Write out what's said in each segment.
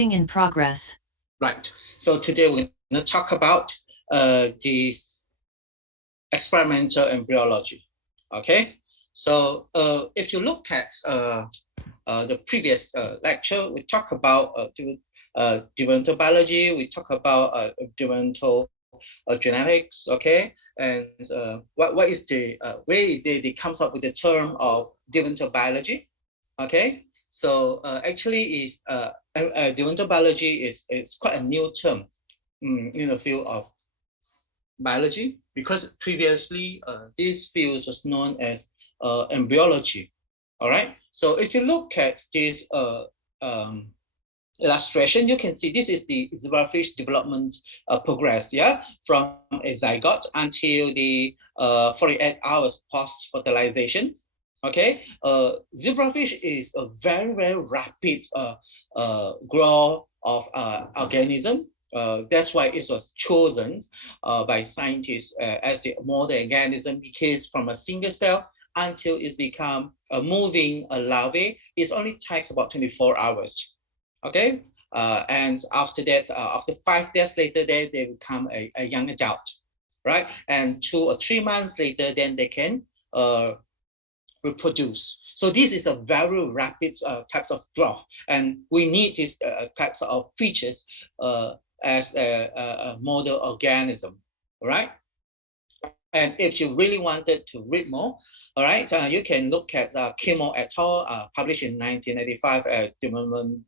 In progress. Right. So today we're going to talk about this experimental embryology. Okay. So if you look at the previous lecture, we talk about developmental biology. We talk about developmental genetics. Okay. And what is the way they comes up with the term of developmental biology? Okay. So actually, is developmental biology is quite a new term in the field of biology, because previously this field was known as embryology. All right. So if you look at this illustration, you can see this is the zebrafish development progress, yeah, from a zygote until the 48 hours post fertilization. Okay, zebrafish is a very rapid growth of organism. That's why it was chosen by scientists as the model organism, because from a single cell until it's become a moving larvae, it only takes about 24 hours. Okay, and after that, after 5 days later, they become a young adult, right? And 2 or 3 months later, then they can reproduce. So this is a very rapid types of growth, and we need these types of features as a model organism, all right? And if you really wanted to read more, all right, you can look at Kimo et al. Published in 1985, Development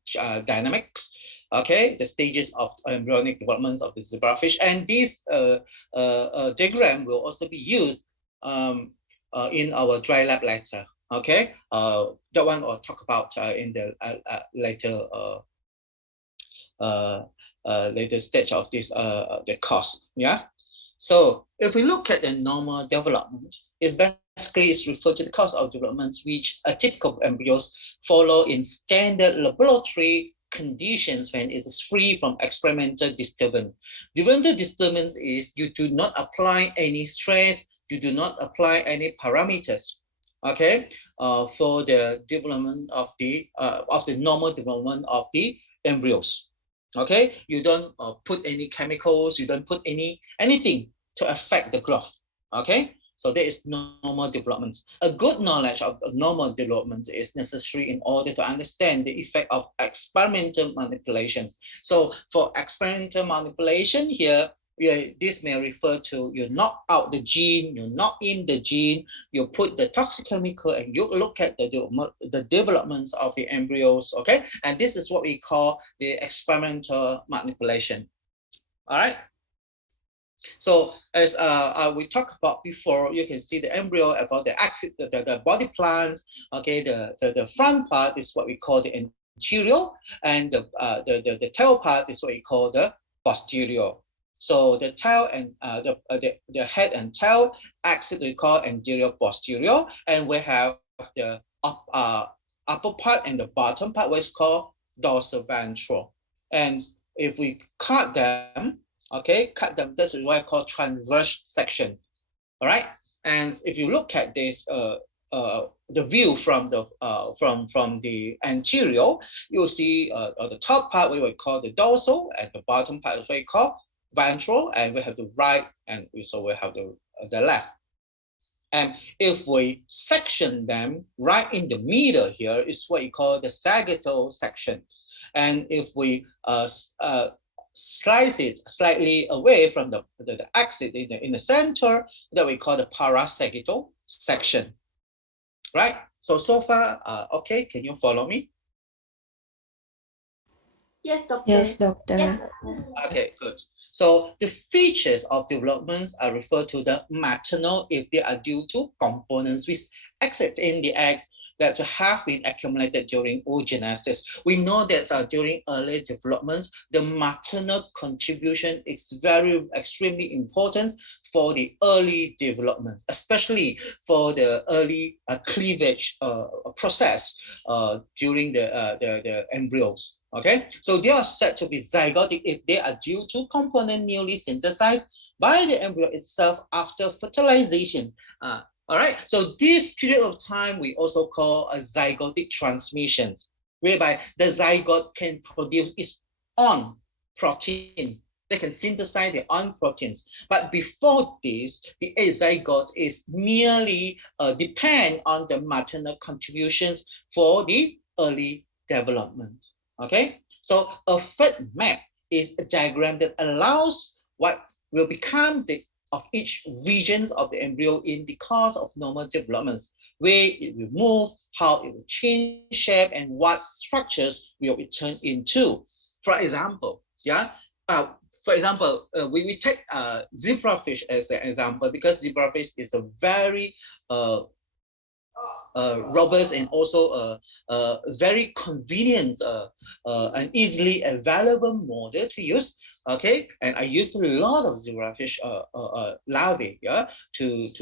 Dynamics. Okay, the stages of embryonic developments of the zebrafish, and this diagram will also be used in our dry lab lecture. Okay, that one I'll talk about in the later stage of this the course. Yeah. So if we look at the normal development, it's basically referred to the course of developments which a typical embryos follow in standard laboratory conditions when it is free from experimental disturbance. Developmental disturbance is you do not apply any stress, you do not apply any parameters. Okay, for the development of the normal development of the embryos. Okay, you don't put any chemicals, you don't put anything to affect the growth. Okay, so there is normal developments. A good knowledge of normal development is necessary in order to understand the effect of experimental manipulations. So for experimental manipulation here, this may refer to you knock out the gene, you knock in the gene, you put the toxic chemical, and you look at the developments of the embryos. Okay, and this is what we call the experimental manipulation. All right. So as we talked about before, you can see the embryo about the axis, the body plan. Okay, the front part is what we call the anterior, and the tail part is what we call the posterior. So the tail and the head and tail axis we call anterior posterior, and we have the upper part and the bottom part, which is called dorsoventral. And if we cut them, okay, cut them, that's what I call transverse section. All right. And if you look at this the view from the anterior, you'll see the top part we will call the dorsal, and the bottom part is what we call ventral, and we have the right, and so we have the left. And if we section them, right in the middle here is what you call the sagittal section. And if we slice it slightly away from the axis in the center, that we call the parasagittal section. Right? So far, okay, can you follow me? Yes, doctor. Yes, doctor. Yes. Okay, good. So the features of developments are referred to the maternal if they are due to components which exist in the eggs that have been accumulated during oogenesis. We know that during early developments, the maternal contribution is extremely important for the early development, especially for the early cleavage process during the embryos. Okay, so they are said to be zygotic if they are due to component newly synthesized by the embryo itself after fertilization. All right, so this period of time we also call a zygotic transmissions, whereby the zygote can produce its on protein. They can synthesize their own proteins. But before this, the zygote is merely depend on the maternal contributions for the early development. Okay, so a fed map is a diagram that allows what will become the of each regions of the embryo in the course of normal developments, where it will move, how it will change shape, and what structures will it turn into. For example, yeah, for example, we take zebrafish as an example because zebrafish is a very robust and also very convenient and easily available model to use. Okay, and I use a lot of zebrafish larvae, yeah, to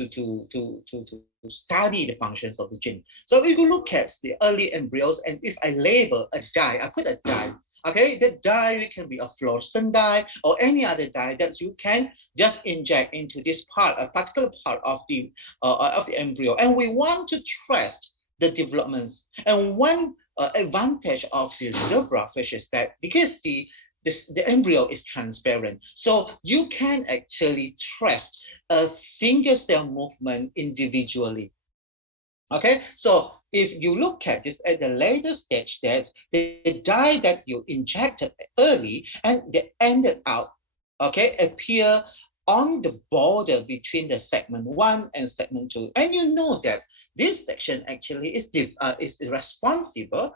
study the functions of the gene. So if you look at the early embryos, and if I label a dye, I put a dye. Okay, that dye can be a fluorescent dye or any other dye that you can just inject into this part, a particular part of the embryo, and we want to trace the developments. And one advantage of the zebrafish is that because the embryo is transparent, so you can actually trace a single cell movement individually. Okay, so if you look at this at the later stage, there's the dye that you injected early and they ended up, okay, appear on the border between the segment 1 and segment 2. And you know that this section actually is responsible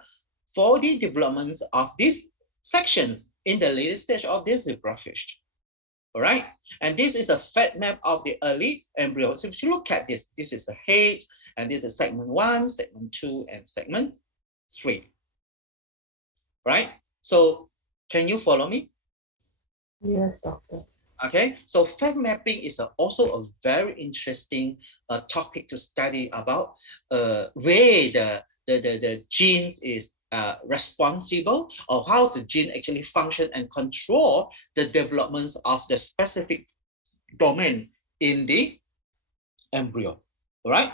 for the development of these sections in the later stage of this zebrafish. All right, and this is a fat map of the early embryos. So if you look at this, this is the head, and this is segment 1, segment 2, and segment 3. Right? So can you follow me? Yes, doctor. Okay, so fat mapping is also a very interesting topic to study about where the genes is responsible, or how the gene actually function and control the developments of the specific domain in the embryo, right?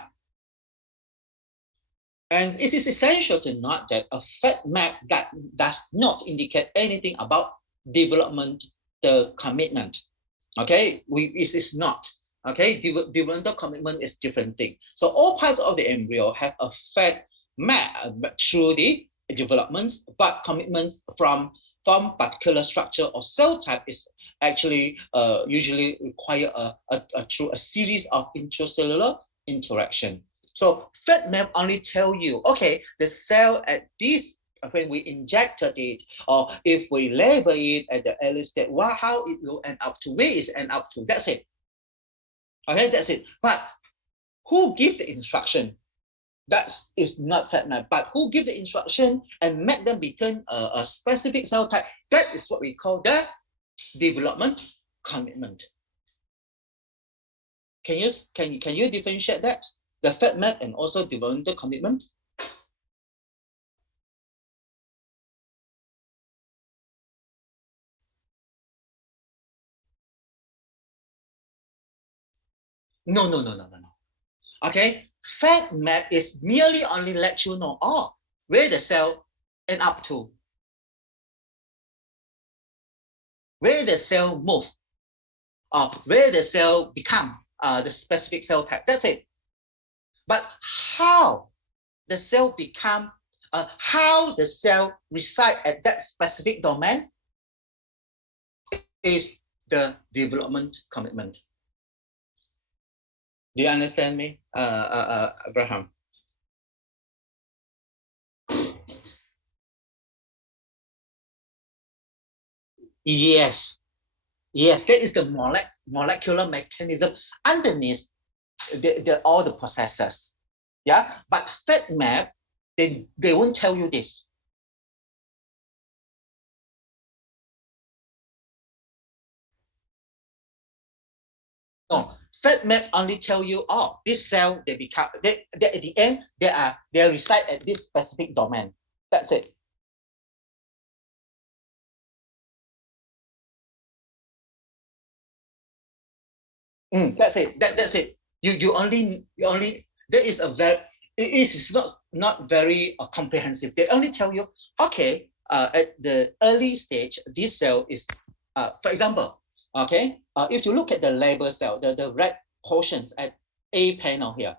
And it is essential to note that a fat map that does not indicate anything about development, the commitment. Okay, it is not. Okay, developmental commitment is different thing. So all parts of the embryo have a fat map through the developments, but commitments from particular structure or cell type is actually usually require through a series of intracellular interaction. So FedMap only tell you, okay, the cell at this, when we injected it, or if we label it at the early stage, how it will end up to, where it end up to. That's it. Okay, that's it. But who give the instruction? That is not FedMap. But who give the instruction and make them return a specific cell type? That is what we call the development commitment. Can you differentiate that? The FedMap and also developmental commitment? No, no, no, no, no, no. Okay, fat map is merely only let you know where the cell end up to, where the cell move, or where the cell become the specific cell type. That's it. But how the cell become, how the cell reside at that specific domain is the development commitment. Do you understand me, Abraham? Yes, yes, that is the molecular mechanism underneath all the processes. Yeah, but FedMap, they won't tell you this. No, FedMap only tell you, this cell they become they at the end they reside at this specific domain. That's it. That's it. That's it. You only there is a very, it is not very comprehensive. They only tell you, okay, at the early stage, this cell is, for example, okay, if you look at the label cell, the red portions at A panel here,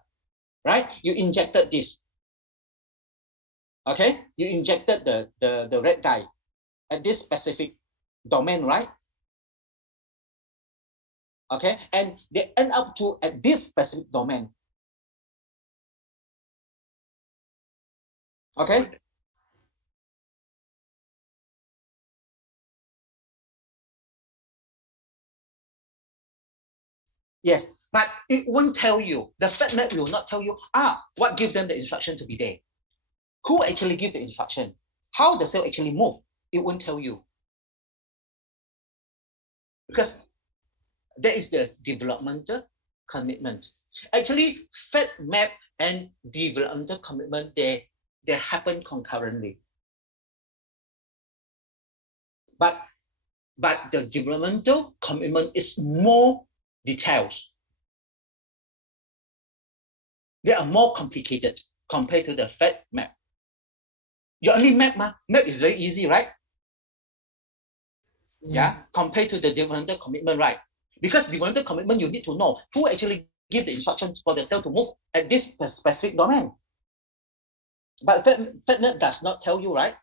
right? You injected this, okay? You injected the red dye at this specific domain, right? Okay, and they end up to at this specific domain. Okay. Yes, but it won't tell you. The fat map will not tell you, what gives them the instruction to be there? Who actually gives the instruction? How the cell actually move? It won't tell you. Because that is the developmental commitment. Actually, fat map and developmental commitment, they happen concurrently. But the developmental commitment is more detailed. They are more complicated compared to the fat map. Your only map, map is very easy, right? Yeah, compared to the developmental commitment, right? Because developmental commitment, you need to know who actually give the instructions for the cell to move at this specific domain. But fat map does not tell you, right?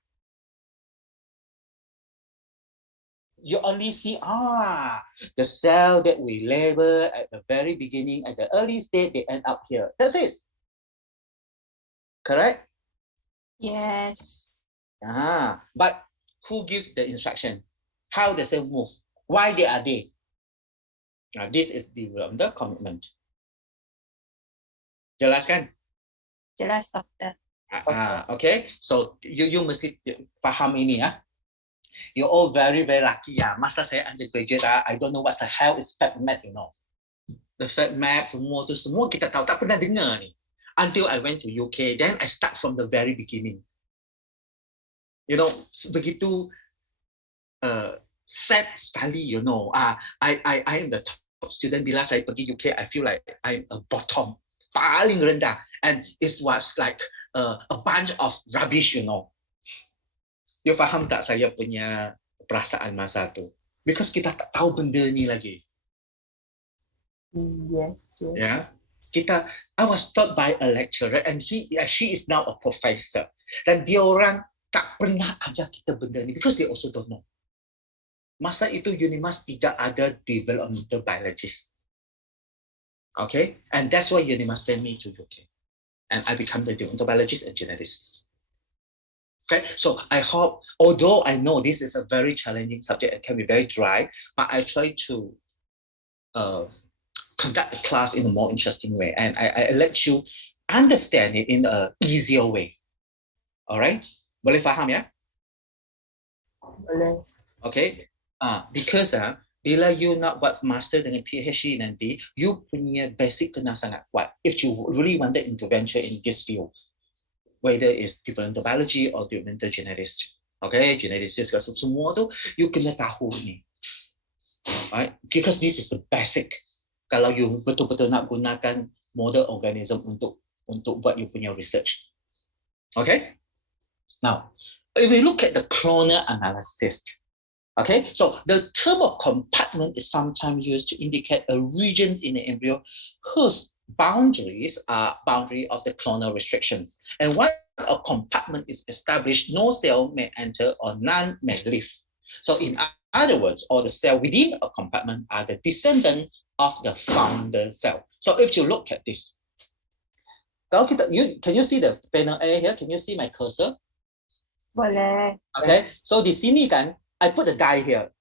You only see, the cell that we label at the very beginning, at the early state, they end up here. That's it. Correct? Yes. But who gives the instruction? How the cell move? Why they are there? This is the commitment. Jelas kan? Jelas, dokter. Okay. So you mesti faham ini ya. You're all very lucky ya. Masa saya undergraduate, I don't know what the hell is fat map, you know. The fat map semua kita tahu, tak pernah dengar ni. Until I went to UK, then I start from the very beginning. You know, begitu sad sekali, you know. I am the top student. Bila saya pergi UK, I feel like I'm a bottom, paling rendah, and it was like a bunch of rubbish, you know. You faham tak saya punya perasaan masa tu? Because kita tak tahu benda ni lagi. Yes. Yeah. I was taught by a lecturer and she is now a professor. Dan dia orang tak pernah ajar kita benda ni because they also don't know. Masa itu Unimas tidak ada developmental biologist. Okay? And that's why Unimas sent me to UK. And I become the developmental biologist and geneticist. Okay, so I hope, although I know this is a very challenging subject and can be very dry, but I try to conduct the class in a more interesting way, and I let you understand it in an easier way. All right? Boleh faham ya? Boleh. Okay. Because bila you nak buat master dengan PhD nanti, you punya basic kena sangat kuat. If you really wanted to venture in this field, whether it's developmental biology or developmental genetics, okay, geneticist semua tu, you kena tahu ni, right? Because this is the basic. Kalau you betul-betul nak gunakan model organism untuk buat you punya research, okay? Now, if we look at the clonal analysis, okay, so the term of compartment is sometimes used to indicate a regions in the embryo whose boundaries are boundary of the clonal restrictions. And once a compartment is established, no cell may enter or none may leave. So in other words, all the cells within a compartment are the descendant of the founder cell. So if you look at this, can you see the panel A here? Can you see my cursor? Boleh. Okay, so di sini kan, I put the die here.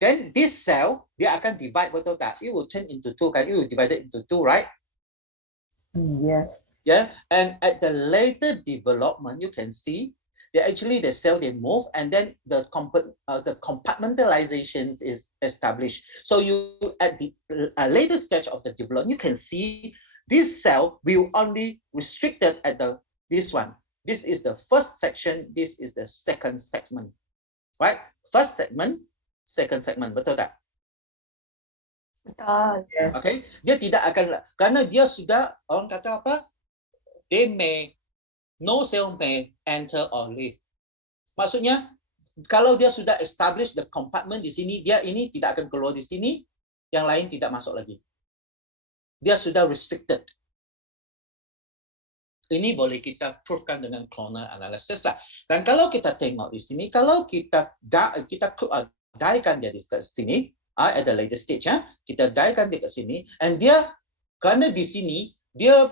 Then this cell, dia akan divide, betul tak? It will turn into two, kan? It will divide it into two, right? Yes. Yeah, and at the later development, you can see that actually the cell, they move, and then the compartmentalizations is established. So you, at the later stage of the development, you can see this cell will only restricted at this one. This is the first section, this is the second segment, right? First segment, second segment, betul tak? Betul. Yes. Okay, dia tidak akan, karena dia sudah, orang kata apa? No cell may enter or leave. Maksudnya, kalau dia sudah establish the compartment di sini, dia ini tidak akan keluar di sini, yang lain tidak masuk lagi. Dia sudah restricted. Ini boleh kita provekan dengan clonal analysis lah. Dan kalau kita tengok di sini, kalau kita diekan dia di sini, at the later stage, kita diekan dia ke sini, and dia kerana di sini dia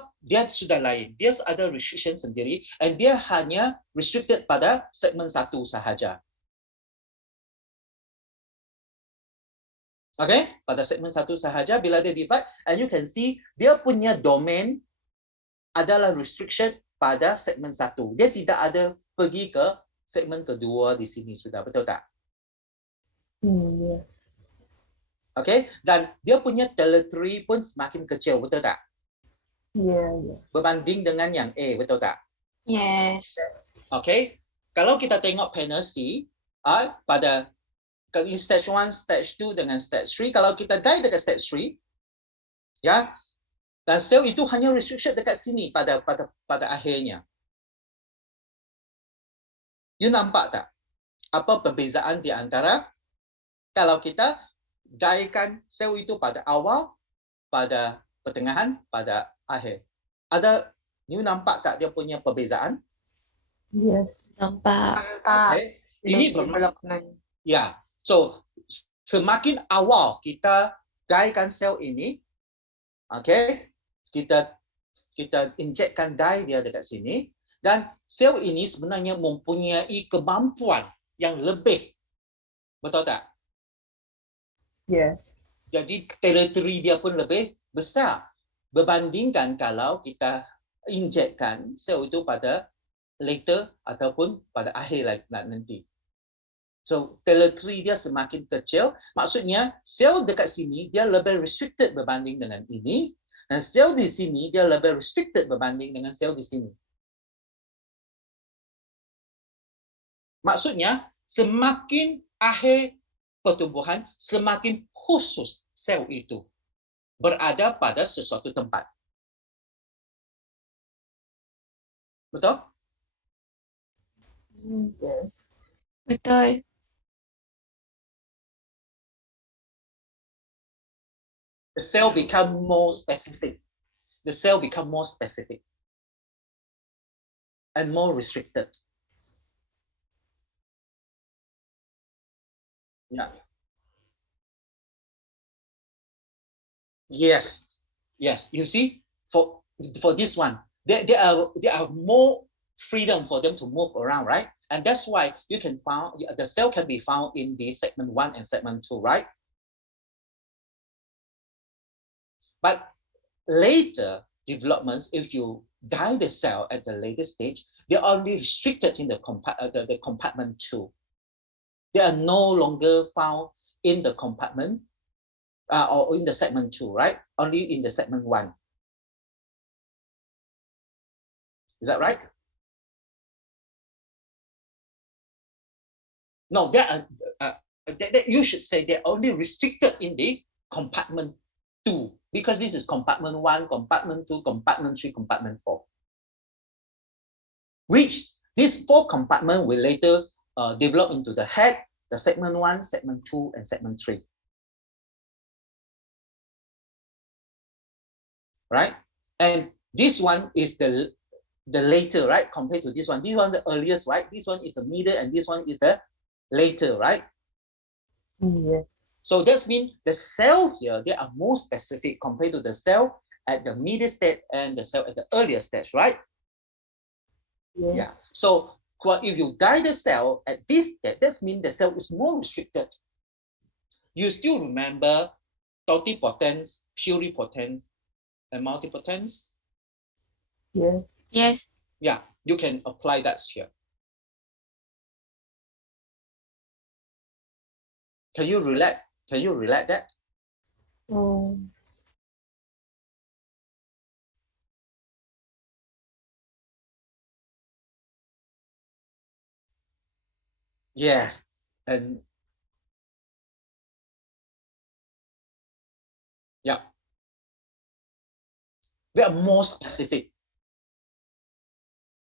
sudah lain, dia ada restriction sendiri, and dia hanya restricted pada segmen satu sahaja. Okay, pada segmen satu sahaja bila dia divide, and you can see dia punya domain adalah restriction pada segmen satu. Dia tidak ada pergi ke segmen kedua di sini sudah, betul tak? Okay, dan dia punya territory pun semakin kecil, betul tak? Berbanding dengan yang A, betul tak? Yes. Okay, kalau kita tengok panel C, pada stage 1, stage 2 dengan stage 3, kalau kita die dekat stage 3, ya, dan sel itu hanya restriction dekat sini pada akhirnya. You nampak tak? Apa perbezaan di antara kalau kita diekan sel itu pada awal, pada pertengahan, pada akhir. You nampak tak dia punya perbezaan? Yes. Nampak. Okay. Ini development. Ya. So semakin awal kita diekan sel ini, okay, kita injekkan dye dia dekat sini, dan sel ini sebenarnya mempunyai kemampuan yang lebih, betul tak? Yes. Jadi teritori dia pun lebih besar berbandingkan kalau kita injekkan sel itu pada later ataupun pada akhir nanti. So teritori dia semakin kecil, maksudnya sel dekat sini dia lebih restricted berbanding dengan ini, dan sel di sini dia lebih restricted berbanding dengan sel di sini. Maksudnya semakin akhir pertumbuhan, semakin khusus sel itu berada pada sesuatu tempat. Betul? Yes. Betul. The cell become more specific. The cell become more specific and more restricted. Yeah. Yes. Yes. You see, for this one, there are more freedom for them to move around, right? And that's why you can find the cell can be found in the segment 1 and segment 2, right? But later developments, if you die the cell at the later stage, they are only restricted in the compartment 2. They are no longer found in the compartment or in the segment 2, right? Only in the segment 1. Is that right? No, you should say they're only restricted in the compartment 2, because this is compartment 1, compartment 2, compartment 3, compartment 4. Which these 4 compartments will later develop into the head, the segment 1, segment 2, and segment 3. Right? And this one is the later, right? Compared to this one. This one the earliest, right? This one is the middle, and this one is the later, right? Yes. So that means the cell here, they are more specific compared to the cell at the middle stage and the cell at the earlier stage, right? Yes. Yeah. So if you die the cell at this stage, that means the cell is more restricted. You still remember totipotence, pluripotence, and multipotence? Yes. Yes. Yeah, you can apply that here. Can you relate? Can you relate that? Yes. And yeah, they are more specific.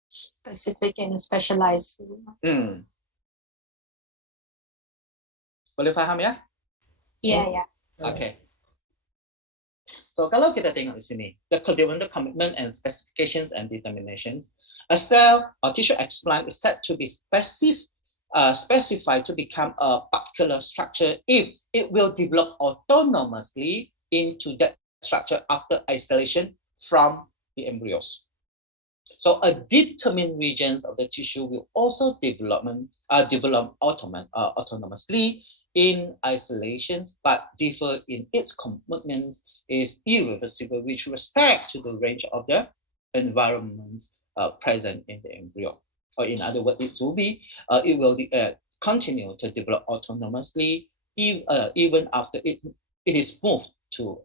Specific and specialized. Boleh faham ya? Yeah. Okay. So kalau kita tengok di sini, the developmental commitment and specifications and determinations, a cell or tissue explant is said to be specified to become a particular structure if it will develop autonomously into that structure after isolation from the embryos. So a determined regions of the tissue will also develop autonomously in isolations, but differ in its commitments is irreversible with respect to the range of the environments present in the embryo. Or in other words, it will continue to develop autonomously even after it is moved to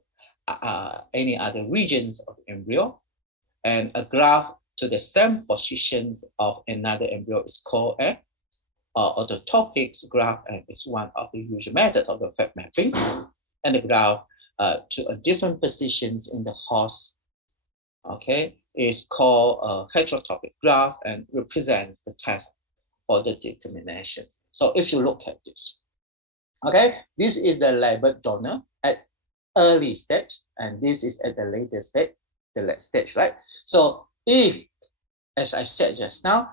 any other regions of the embryo. And a graph to the same positions of another embryo is called a autotopics graph, and it's one of the usual methods of the fat mapping. And the graph to a different positions in the host, okay, is called a heterotopic graph and represents the test for the determinations. So if you look at this, okay, this is the labeled donor at early stage, and this is at the later stage, the late stage, right? So if, as I said just now,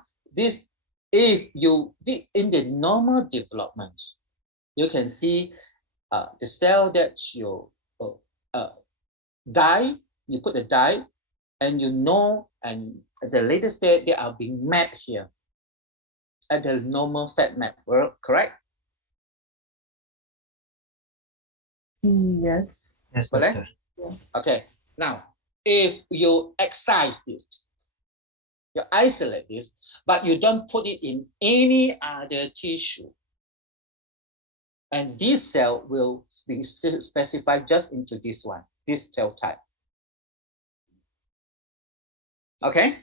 if you did in the normal development, you can see the cell that you dye, you put the dye, and and at the later stage, they are being mapped here at the normal fat map, correct? Yes. Yes, Correct? Yeah. Okay. Now, if you excise this, you isolate this, but you don't put it in any other tissue, and this cell will be specified just into this one, this cell type. Okay?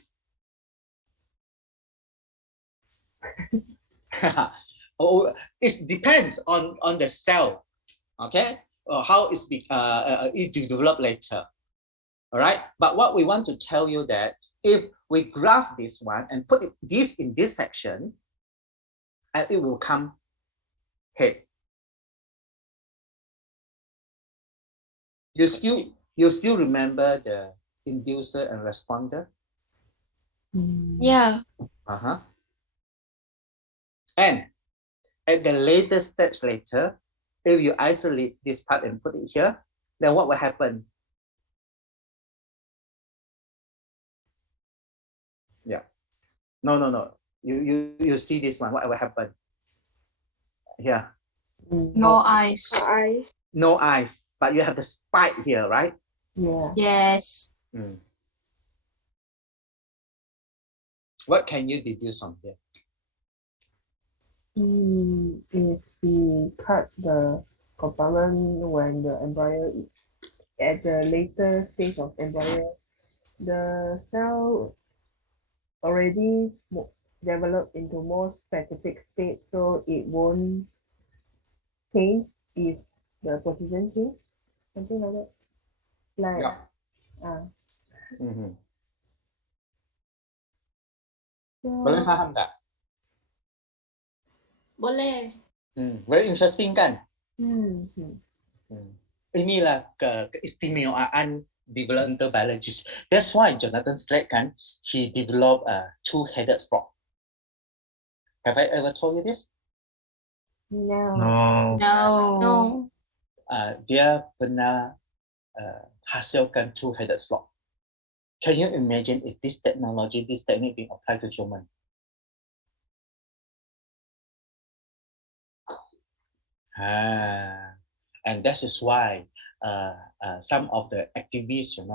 Oh, it depends on the cell, okay? How it develop later, all right? But what we want to tell you that if we graph this one and put this in this section, and it will come here. You still remember the inducer and responder? Yeah. And at the later stage later, if you isolate this part and put it here, then what will happen? Yeah. No. You see this one, what will happen? Yeah. No eyes. No eyes, but you have the spike here, right? Yeah. Yes. What can you deduce from here? If we cut the compartment when the embryo is at the later stage of embryo, the cell already developed into more specific state, so it won't change if the position change, something like that. Like, Boleh faham tak? Boleh. Very interesting kan? Hmm. Inilah keistimewaan developmental biologist. That's why Jonathan Slade kan, he developed a two-headed frog. Have I ever told you this? No. Dia pernah hasilkan two-headed frog. Can you imagine if this technique being applied to human? And that is why some of the activists, in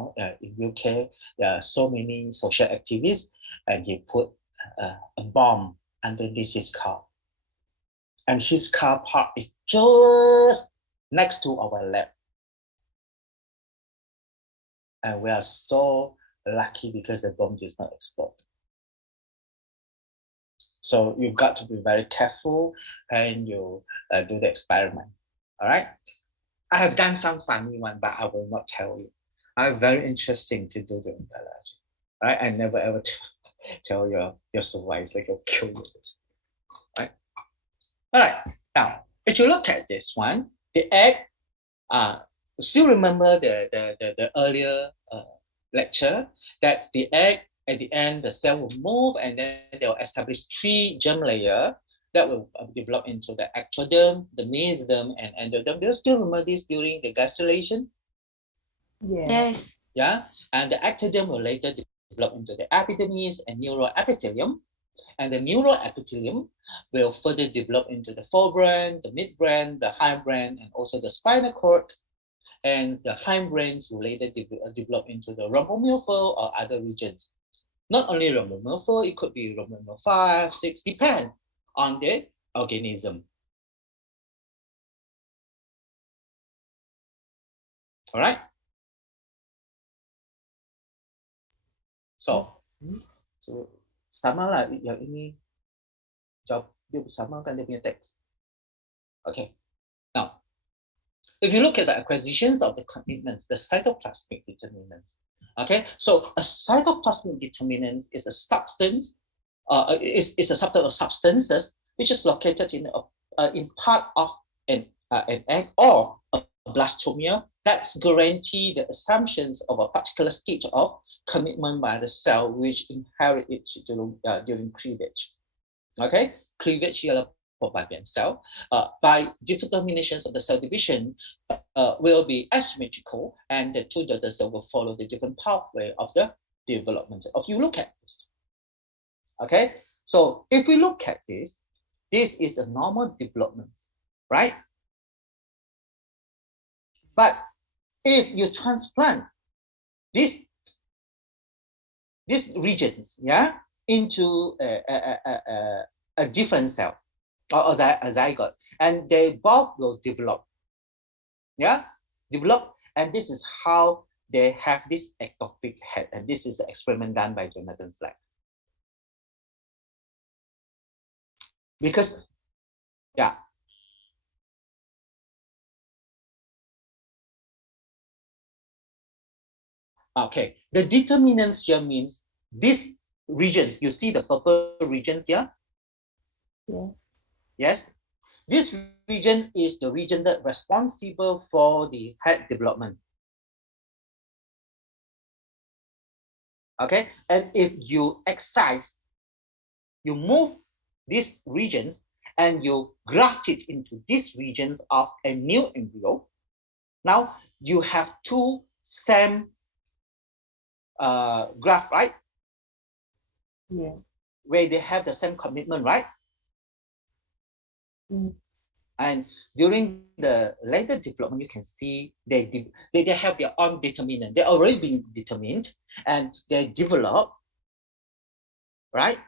UK, there are so many social activists, and he put a bomb underneath his car. And his car park is just next to our lab. And we are so lucky because the bomb does not explode. So you've got to be very careful and you do the experiment. All right. I have done some funny one, but I will not tell you. I'm very interesting to do the biology. Right? I never ever tell your supervisor, like, you'll kill you. Right? All right. Now, if you look at this one, the egg, still remember the earlier lecture that the egg, at the end, the cell will move and then they'll establish 3 germ layer that will develop into the ectoderm, the mesoderm, and endoderm. Do you still remember this during the gastrulation? Yes. Yeah, and the ectoderm will later develop into the epidermis and neuroepithelium, and the neuroepithelium will further develop into the forebrain, the midbrain, the hindbrain, and also the spinal cord. And the hindbrains will later develop into the rhombomephil or other regions. Not only rhombomephil, it could be rhombomephil 5, 6, depend on the organism. All right. So sama lah yang ini jawab dia bersama kan dia punya teks. Okay. Now, if you look at the acquisitions of the commitments, the cytoplasmic determinant. Okay, so a cytoplasmic determinant is a substance, is a subset of substances which is located in part of an egg or a blastomere that's guarantee the assumptions of a particular stage of commitment by the cell which inherit it during cleavage. Okay, cleavage ialah pembagian cell by determinations of the cell division will be asymmetrical, and the two daughter cells will follow the different pathway of the development. If you look at this, okay, so if we look at this, this is the normal development, right? But if you transplant these regions, yeah, into a different cell or a zygote, and they both will develop, yeah, and this is how they have this ectopic head, and this is the experiment done by Jonathan Slack. Because, yeah. Okay, the determinants here means these regions, you see the purple regions here? Yeah. Yes? This region is the region that responsible for the head development. Okay, and if you excise, you move these regions and you graft it into these regions of a new embryo. Now you have two same graft, right? Yeah. Where they have the same commitment, right? Mm. And during the later development, you can see they have their own determinant. They're already been determined and they develop, right?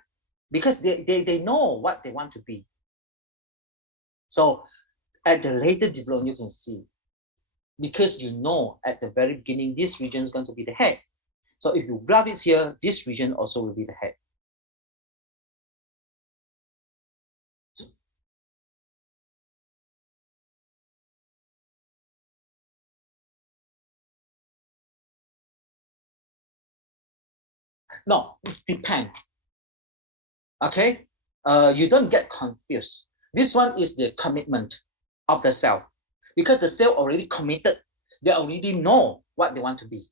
Because they know what they want to be. So at the later development, you can see, because you know at the very beginning, this region is going to be the head. So if you grab it here, this region also will be the head. No, it depends. Okay, you don't get confused. This one is the commitment of the cell, because the cell already committed. They already know what they want to be.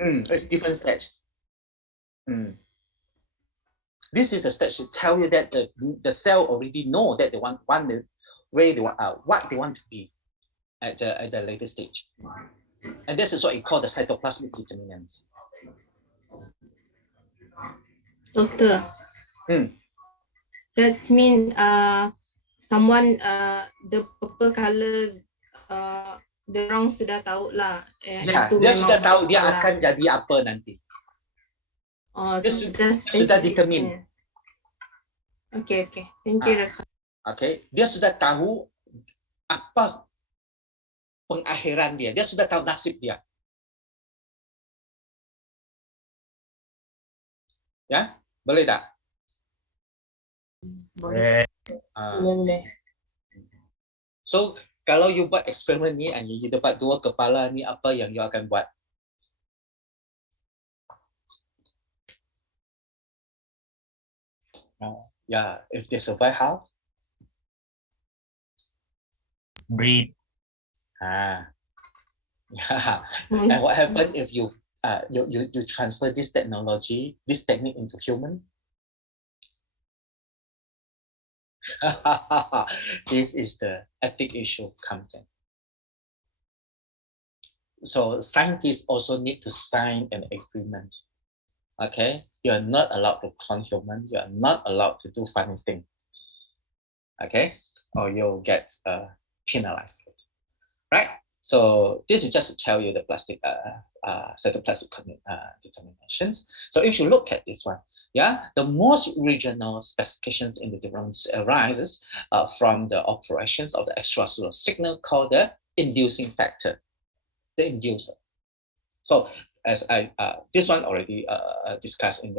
It's different stage. This is the stage to tell you that the cell already know that they want the way they want what they want to be at the later stage, and this is what you call the cytoplasmic determinants. Doctor. That's mean someone the purple color dia orang sudah tahu lah. Ya, dia sudah tahu dia akan jadi apa nanti. Oh, dia sudah determine. Okay. Thank you. Okay, dia sudah tahu apa pengakhiran dia. Dia sudah tahu nasib dia. Ya, boleh tak? Boleh. Boleh. So, kalau you buat eksperimen ni, and you dapat 2 kepala ni, apa yang you akan buat? Yeah, if they survive, how? Breathe. Yeah. And what happens if you transfer this technology, this technique into human? This is the ethic issue comes in. So scientists also need to sign an agreement. Okay, you are not allowed to clone human. You are not allowed to do funny thing. Okay, or you'll get penalized. Right. So this is just to tell you the plastic cytoplastic determinations. So if you look at this one, yeah, the most regional specifications in the difference arises from the operations of the extracellular signal called the inducing factor, the inducer. So as I this one already discussed in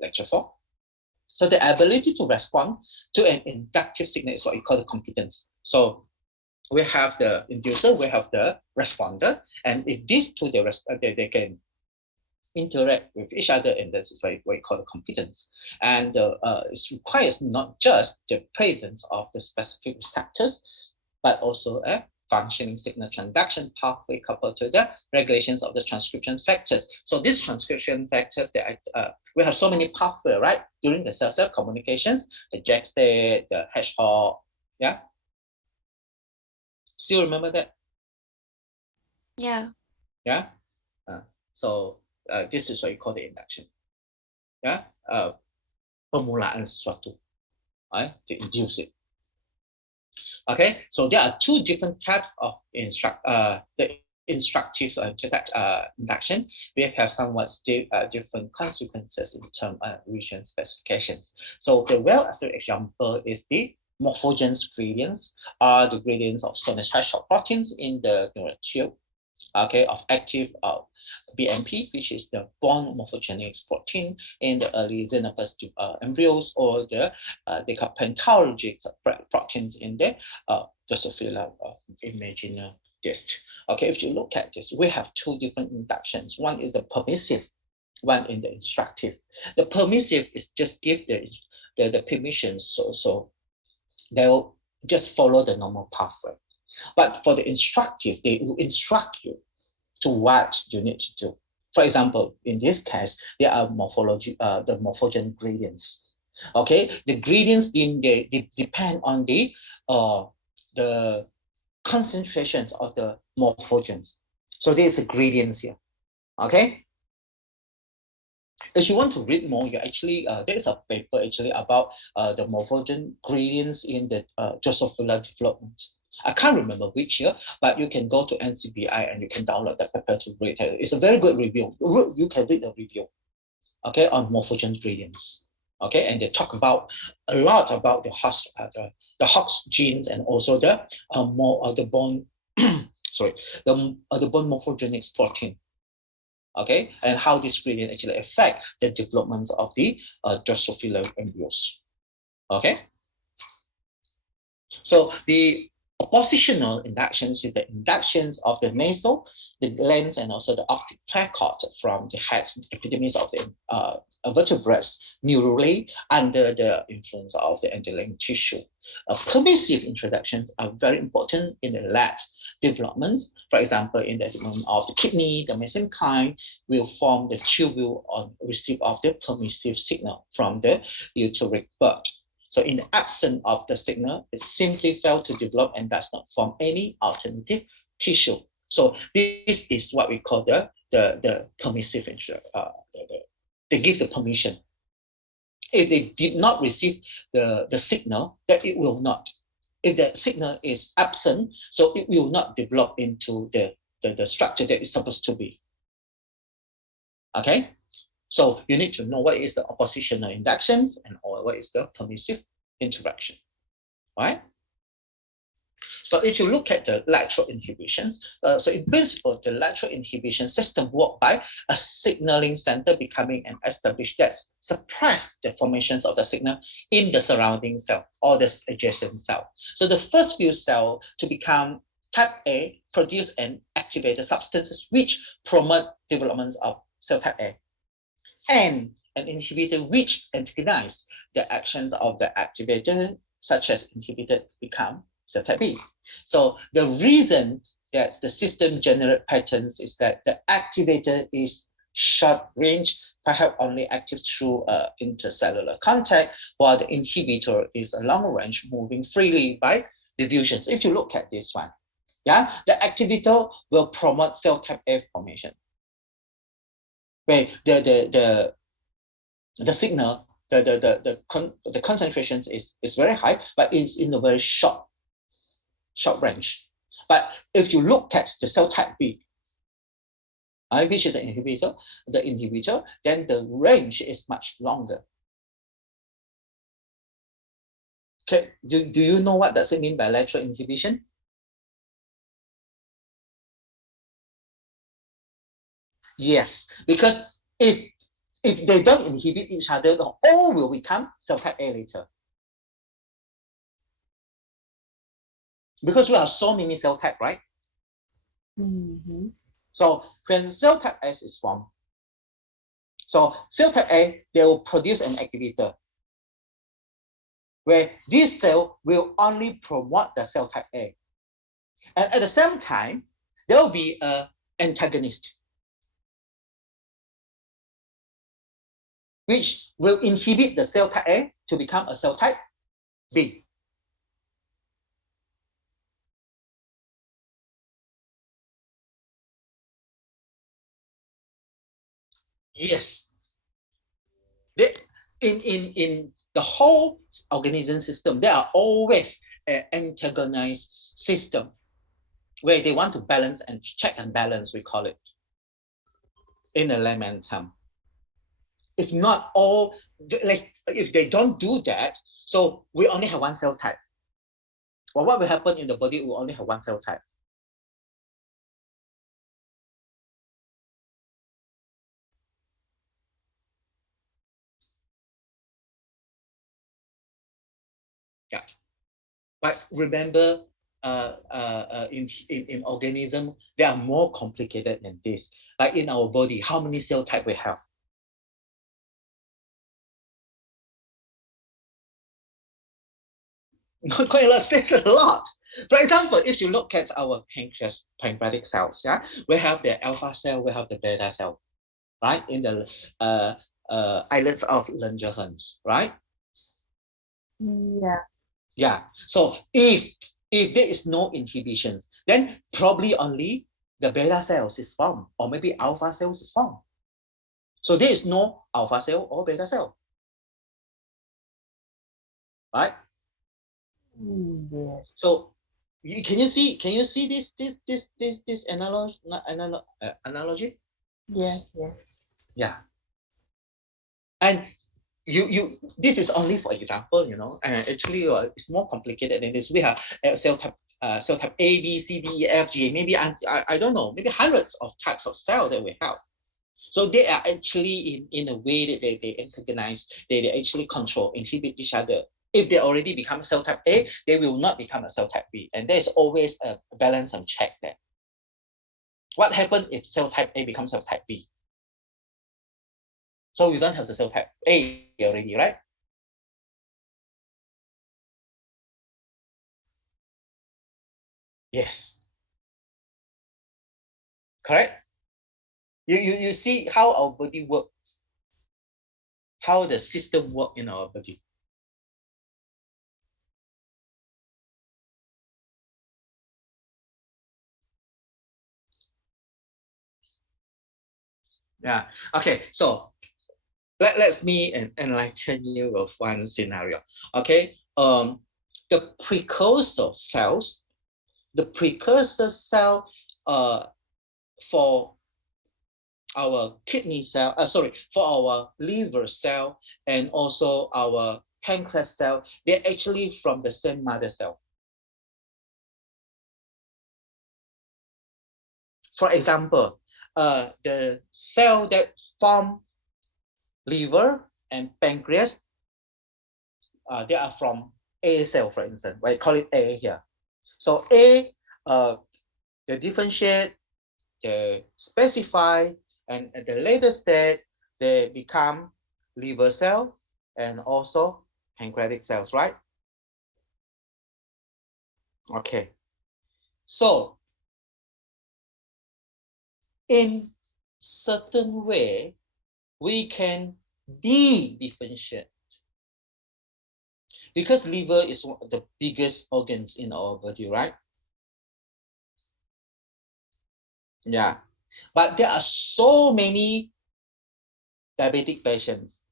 lecture 4. So the ability to respond to an inductive signal is what we call the competence. So we have the inducer, we have the responder, and if these two they can interact with each other, and this is what we call the competence. And it requires not just the presence of the specific receptors, but also a functioning signal transduction pathway coupled to the regulations of the transcription factors. So these transcription factors, we have so many pathways, right? During the cell-cell communications, the jack state, the hedgehog, yeah. Still remember that? Yeah. Yeah. So this is what you call the induction. Yeah. Permulaan sesuatu, right? To induce it. Okay. So there are two different types of the instructive induction. We have somewhat different consequences in terms of region specifications. So the well-accepted example is the morphogens gradients, are the gradients of certain short proteins in the neural tube. Okay, of active BMP, which is the bond morphogenic protein in the early xenopus embryos, or the decapentalogic proteins in the Drosophila imagina disc. Okay, if you look at this, we have two different inductions. One is the permissive, one in the instructive. The permissive is just give the permission, so they'll just follow the normal pathway. But for the instructive, they will instruct you to what you need to do. For example, in this case, there are the morphogen gradients. Okay, the gradients they depend on the concentrations of the morphogens. So there's a gradients here. Okay. If you want to read more, you actually there is a paper actually about the morphogen gradients in the Drosophila development. I can't remember which year, but you can go to NCBI and you can download that paper to read it. It's a very good review. You can read the review, okay, on morphogen gradients. Okay, and they talk about a lot about the Hox genes and also the bone sorry, the bone morphogenic protein. Okay, and how this gradient actually affect the developments of the Drosophila embryos. Okay, so the oppositional inductions is the inductions of the nasal, the glands, and also the optic placard from the heads and epidermis of the vertebrates neurally under the influence of the underlying tissue. Permissive introductions are very important in the late developments. For example, in the development of the kidney, the mesenchyme will form the tubule on receipt of the permissive signal from the uteric bud. So in the absence of the signal, it simply fails to develop and does not form any alternative tissue. So this is what we call the permissive they give the permission. If they did not receive the signal, that it will not. If the signal is absent, so it will not develop into the structure that it's supposed to be. Okay? So you need to know what is the oppositional inductions and what is the permissive interaction, right? So if you look at the lateral inhibitions, so in principle, the lateral inhibition system work by a signaling center becoming an established that suppress the formations of the signal in the surrounding cell or the adjacent cell. So the first few cells to become type A produce and activate the substances which promote developments of cell type A. And an inhibitor which antagonize the actions of the activator, such as inhibitor, become cell type B. So the reason that the system generate patterns is that the activator is short range, perhaps only active through intercellular contact, while the inhibitor is a long range, moving freely by diffusions. If you look at this one, yeah, the activator will promote cell type A formation, where the signal, the concentrations is very high, but it's in a very short range. But if you look at the cell type B, which is an inhibitor, then the range is much longer. Okay, do you know what does it mean by lateral inhibition? Yes, because if they don't inhibit each other, all will become cell type A later. Because we have so many cell type, right? Mm-hmm. So when cell type S is formed, so cell type A, they will produce an activator, where this cell will only promote the cell type A. And at the same time, there will be an antagonist, which will inhibit the cell type A to become a cell type B. Yes. In the whole organism system, there are always an antagonized system where they want to balance and check and balance, we call it, in a layman term. If not all, like if they don't do that, so we only have one cell type. Well, what will happen in the body? We only have one cell type. Yeah. But remember, in organism, they are more complicated than this. Like in our body, how many cell type we have? Not quite a lot, there's a lot. For example, if you look at our pancreatic cells, yeah, we have the alpha cell, we have the beta cell, right? In the islets of Langerhans, right? Yeah. Yeah. So if there is no inhibitions, then probably only the beta cells is formed, or maybe alpha cells is formed. So there is no alpha cell or beta cell, right? Yeah. So can you see this analogy? Yes. Yes. Yeah. And you this is only for example, you know, actually it's more complicated than this. We have cell type A, B, C, D, E, F, G, maybe I don't know, maybe hundreds of types of cell that we have. So they are actually in a way that they antagonize, they actually control, inhibit each other. If they already become cell type A, they will not become a cell type B. And there's always a balance and check there. What happens if cell type A becomes cell type B? So you don't have the cell type A already, right? Yes. Correct? You see how our body works, how the system works in our body. Yeah. Okay. So let me enlighten you with one scenario. Okay. The precursor cells, for our kidney cell, for our liver cell and also our pancreas cell, they're actually from the same mother cell. For example, the cell that form liver and pancreas, they are from A cell, for instance. I call it A here. So A, they differentiate, they specify, and at the later stage, they become liver cell, and also pancreatic cells, right? Okay. So, in certain way, we can de-differentiate because liver is one of the biggest organs in our body, right? Yeah. But there are so many diabetic patients.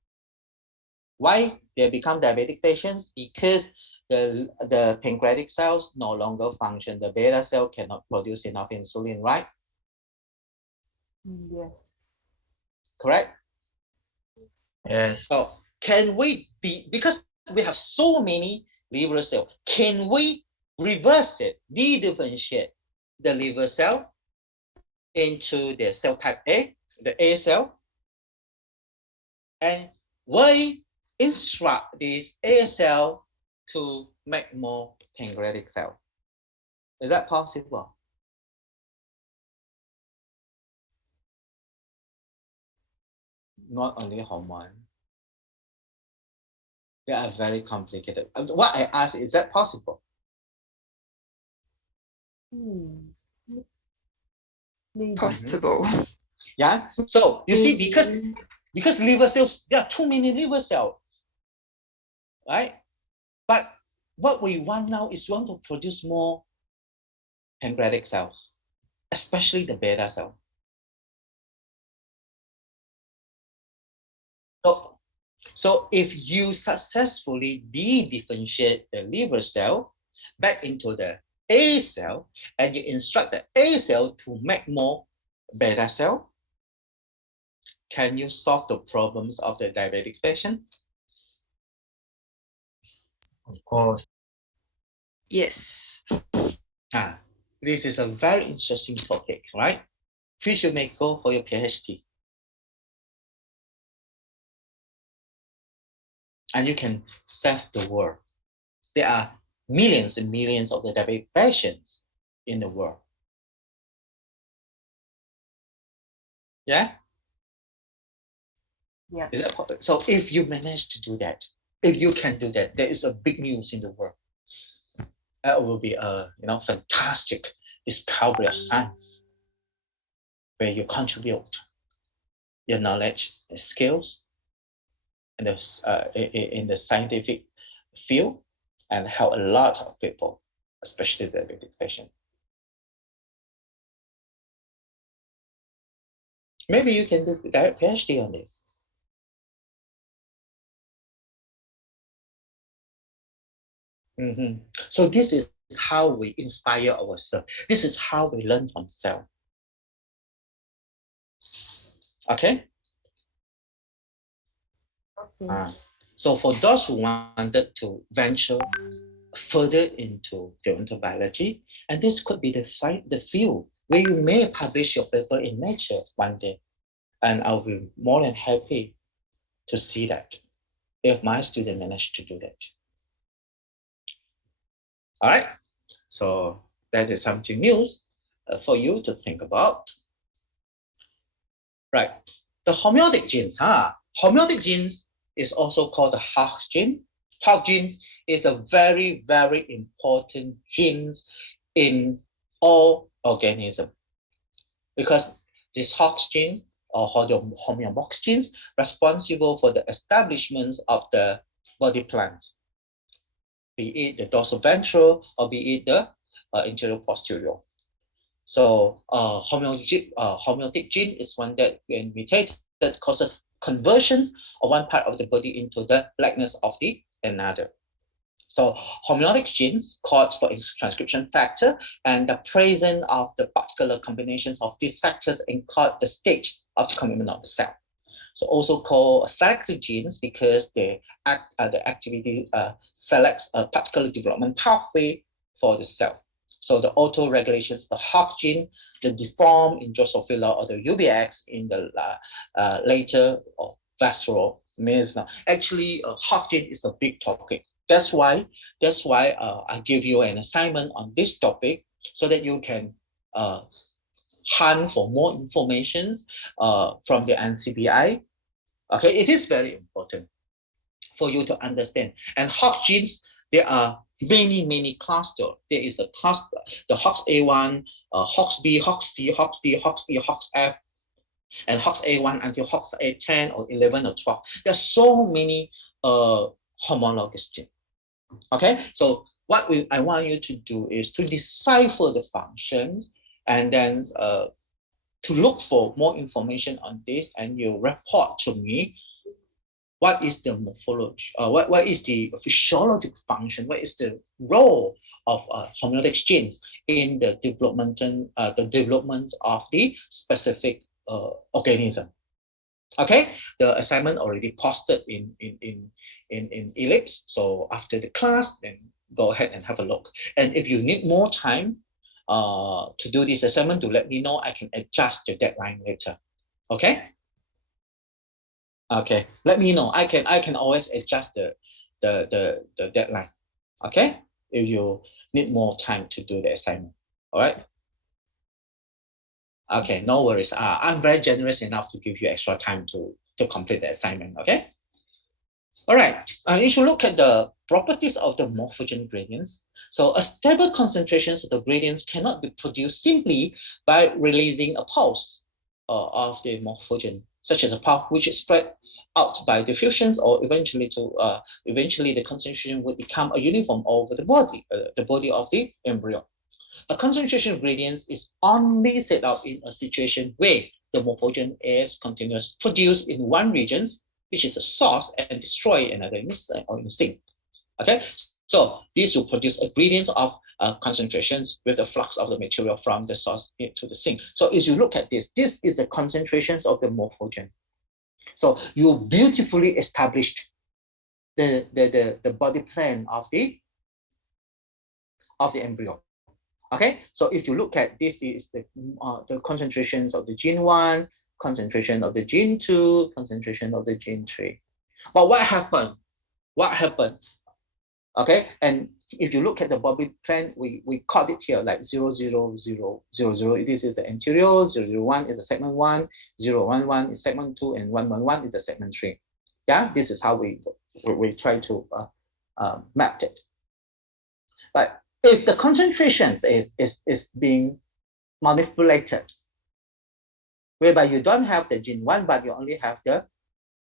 Why they become diabetic patients? Because the pancreatic cells no longer function. The beta cell cannot produce enough insulin, right? Yes. Correct? Yes. So can we because we have so many liver cells, can we reverse it, de-differentiate the liver cell into the cell type A, the A cell, and we instruct this A cell to make more pancreatic cell? Is that possible? Not only hormone. They are very complicated. What I ask, is that possible? Hmm. Maybe. Possible. Yeah. So you see, Maybe. because liver cells, there are too many liver cells, right? But what we want now is we want to produce more pancreatic cells, especially the beta cell. So if you successfully de-differentiate the liver cell back into the A cell, and you instruct the A cell to make more beta cell, can you solve the problems of the diabetic patient? Of course. Yes. This is a very interesting topic, right? You may go for your PhD. And you can save the world. There are millions and millions of the diabetic patients in the world. Yeah? Yeah. So if you manage to do that, if you can do that, there is a big news in the world. That will be a fantastic discovery of science where you contribute your knowledge and skills in the scientific field and help a lot of people, especially the diabetic patient. Maybe you can do a direct PhD on this. So this is how we inspire ourselves. This is how we learn from self. Okay? Okay. So for those who wanted to venture further into gerontology, and this could be the field where you may publish your paper in Nature one day. And I'll be more than happy to see that if my student managed to do that. All right? So that is something new for you to think about. Right. The homeotic genes, homeotic genes is also called the Hox gene. Hox genes is a very, very important genes in all organisms because this Hox gene or homeobox genes responsible for the establishment of the body plan, be it the dorsoventral or be it the anterior posterior. So homeotic gene is one that when mutated causes conversions of one part of the body into the likeness of the another. So homeotic genes code for its transcription factor, and the presence of the particular combinations of these factors encode the stage of the commitment of the cell. So also called selective genes because the activity selects a particular development pathway for the cell. So the auto-regulations, the Hox gene, the deformed in Drosophila or the UBX in the later or visceral mesoderm. Actually, Hox gene is a big topic. That's why I give you an assignment on this topic so that you can hunt for more information from the NCBI Okay, it is very important for you to understand. And Hox genes, there are many clusters. There is a cluster, the Hox A1, Hox B, Hox C, Hox D, Hox E, Hox F, and Hox A1 until Hox A10 or 11 or 12. There are so many homologous genes. Okay, so what I want you to do is to decipher the functions and then to look for more information on this, and you report to me what is the morphology, what is the physiological function, what is the role of homeostatic genes in the development of the specific organism. Okay, the assignment already posted in Ellipse. So after the class, then go ahead and have a look. And if you need more time to do this assignment, to let me know. I can adjust the deadline later. Okay. Okay, let me know. I can always adjust the deadline. Okay, if you need more time to do the assignment. All right. Okay, no worries. I'm very generous enough to give you extra time to complete the assignment. Okay. All right. You should look at the properties of the morphogen gradients. So a stable concentrations of the gradients cannot be produced simply by releasing a pulse of the morphogen, such as a pulse which is spread out by diffusions, or eventually the concentration will become a uniform over the body of the embryo. A concentration gradient is only set up in a situation where the morphogen is continuous, produced in one region, which is a source, and destroy another in the sink. Okay, so this will produce a gradient of concentrations with the flux of the material from the source to the sink. So as you look at this is the concentrations of the morphogen. So you beautifully established the body plan of the embryo. Okay, so if you look at this is the concentrations of the gene 1, concentration of the gene 2, concentration of the gene 3. But what happened? Okay, and if you look at the body plan, we caught it here like 0, 0, 0, 0, 0. This is the anterior, 0, 0, 1 is the segment 1, 0, 1, 1 is segment 2, and 1, 1, 1 is the segment 3. Yeah, this is how we try to map it. But if the concentrations is being manipulated, whereby you don't have the gene 1, but you only have the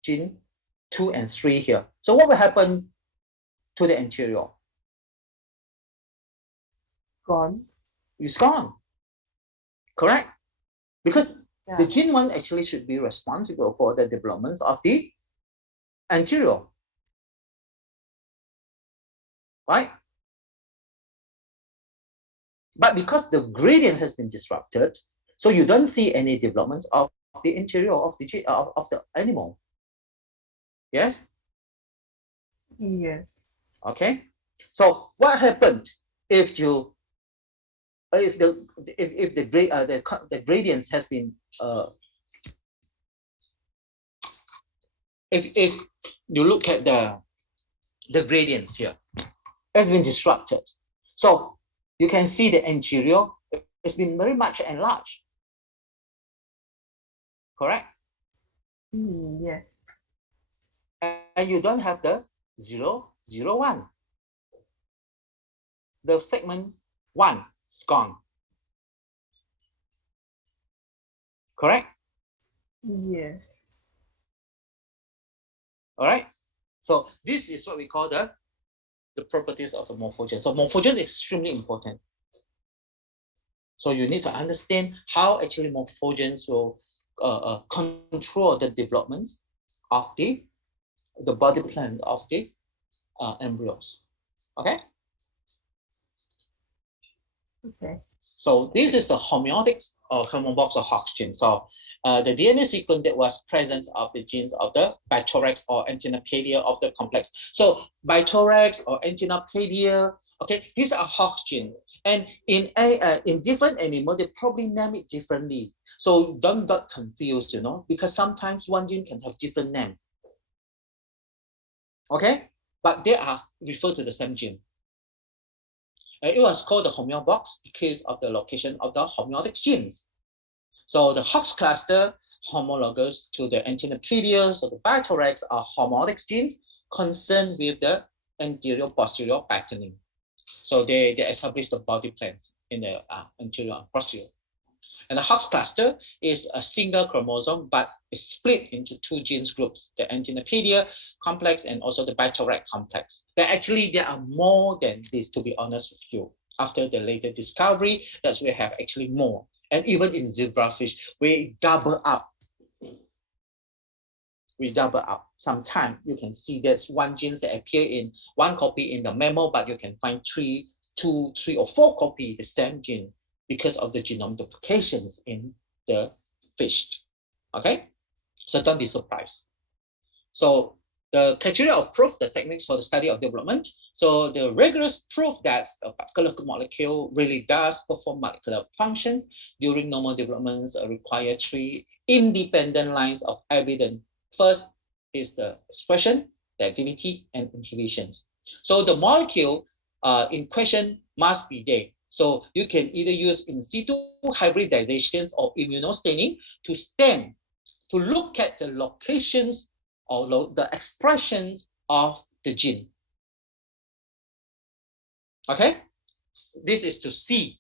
gene 2 and 3 here. So what will happen to the anterior? Gone. It's gone. Correct? Because the gene 1 actually should be responsible for the development of the anterior. Right? But because the gradient has been disrupted, so you don't see any developments of the interior of the animal. Yes? Yes. Okay. So what happened if you if the gradients has been if you look at the gradients here has been disrupted, so you can see the anterior has been very much enlarged. Correct? Yes. And you don't have the 0, 0, 1. The segment 1 is gone. Correct? Yes. All right. So this is what we call the properties of the morphogen. So morphogen is extremely important. So you need to understand how actually morphogens will control the development of the body plan of the embryos. Okay. Okay. So this is the homeotics or homobox of Hox gene. So the DNA sequence that was presence of the genes of the bithorax or antennapedia of the complex. So bithorax or antennapedia, okay, these are Hox gene. And in different animals, they probably name it differently. So don't get confused, because sometimes one gene can have different name. Okay, but they are referred to the same gene. It was called the homeobox because of the location of the homeotic genes. So the Hox cluster homologous to the antennapedia, or the bithorax are homotic genes concerned with the anterior posterior patterning. So they establish the body plans in the anterior and posterior. And the Hox cluster is a single chromosome, but is split into two genes groups, the antennapedia complex and also the bithorax complex. But actually, there are more than this, to be honest with you. After the later discovery, that we have actually more. And even in zebrafish, we double up. Sometimes you can see there's one gene that appear in one copy in the mammal, but you can find two, three, or four copies the same gene because of the genome duplications in the fish. Okay, so don't be surprised. So the criteria of proof, the techniques for the study of development. So the rigorous proof that a particular molecule really does perform molecular functions during normal developments require three independent lines of evidence. First is the expression, the activity, and inhibitions. So the molecule in question must be there. So you can either use in situ hybridizations or immunostaining to look at the locations or the expressions of the gene. Okay, this is to see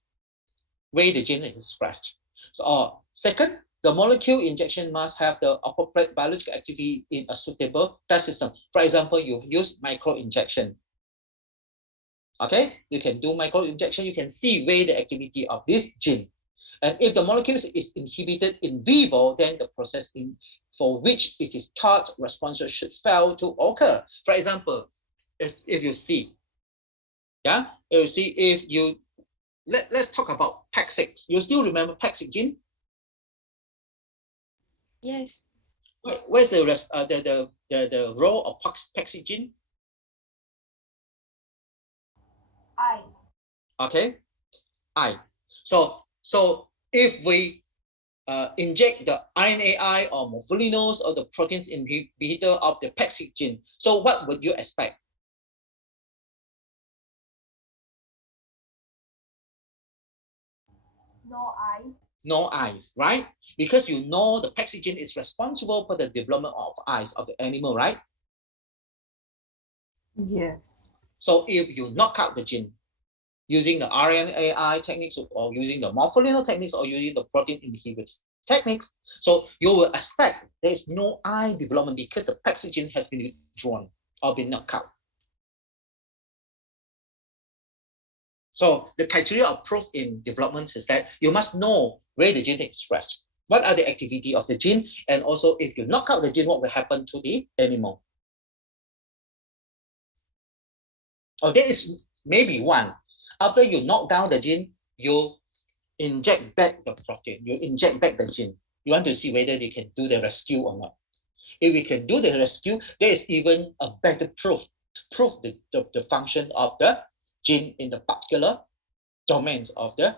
where the gene is expressed. So, second, the molecule injection must have the appropriate biological activity in a suitable test system. For example, you use micro injection. Okay, you can do micro injection. You can see where the activity of this gene. And if the molecule is inhibited in vivo, then the process for which it is thought responses should fail to occur. For example, if you see, if you let's talk about PAX6. You still remember PAX6 gene? Yes. Where's the rest? The role of PAX6 gene? Eyes. Okay, eye. So if we inject the RNAi or morpholinose or the proteins inhibitor of the PAX6 gene, so what would you expect? No eyes. No eyes, right? Because you know the PAX6 gene is responsible for the development of eyes of the animal, right? Yes. So if you knock out the gene using the RNAi techniques or using the morpholinose techniques or using the protein inhibitor techniques, so you will expect there is no eye development because the PAX6 gene has been withdrawn or been knocked out. So the criteria of proof in development is that you must know where the gene is expressed, what are the activity of the gene, and also if you knock out the gene, what will happen to the animal. Oh, there is maybe one. After you knock down the gene, you inject back the protein, you inject back the gene. You want to see whether they can do the rescue or not. If we can do the rescue, there is even a better proof to prove the function of the gene in the particular domains of the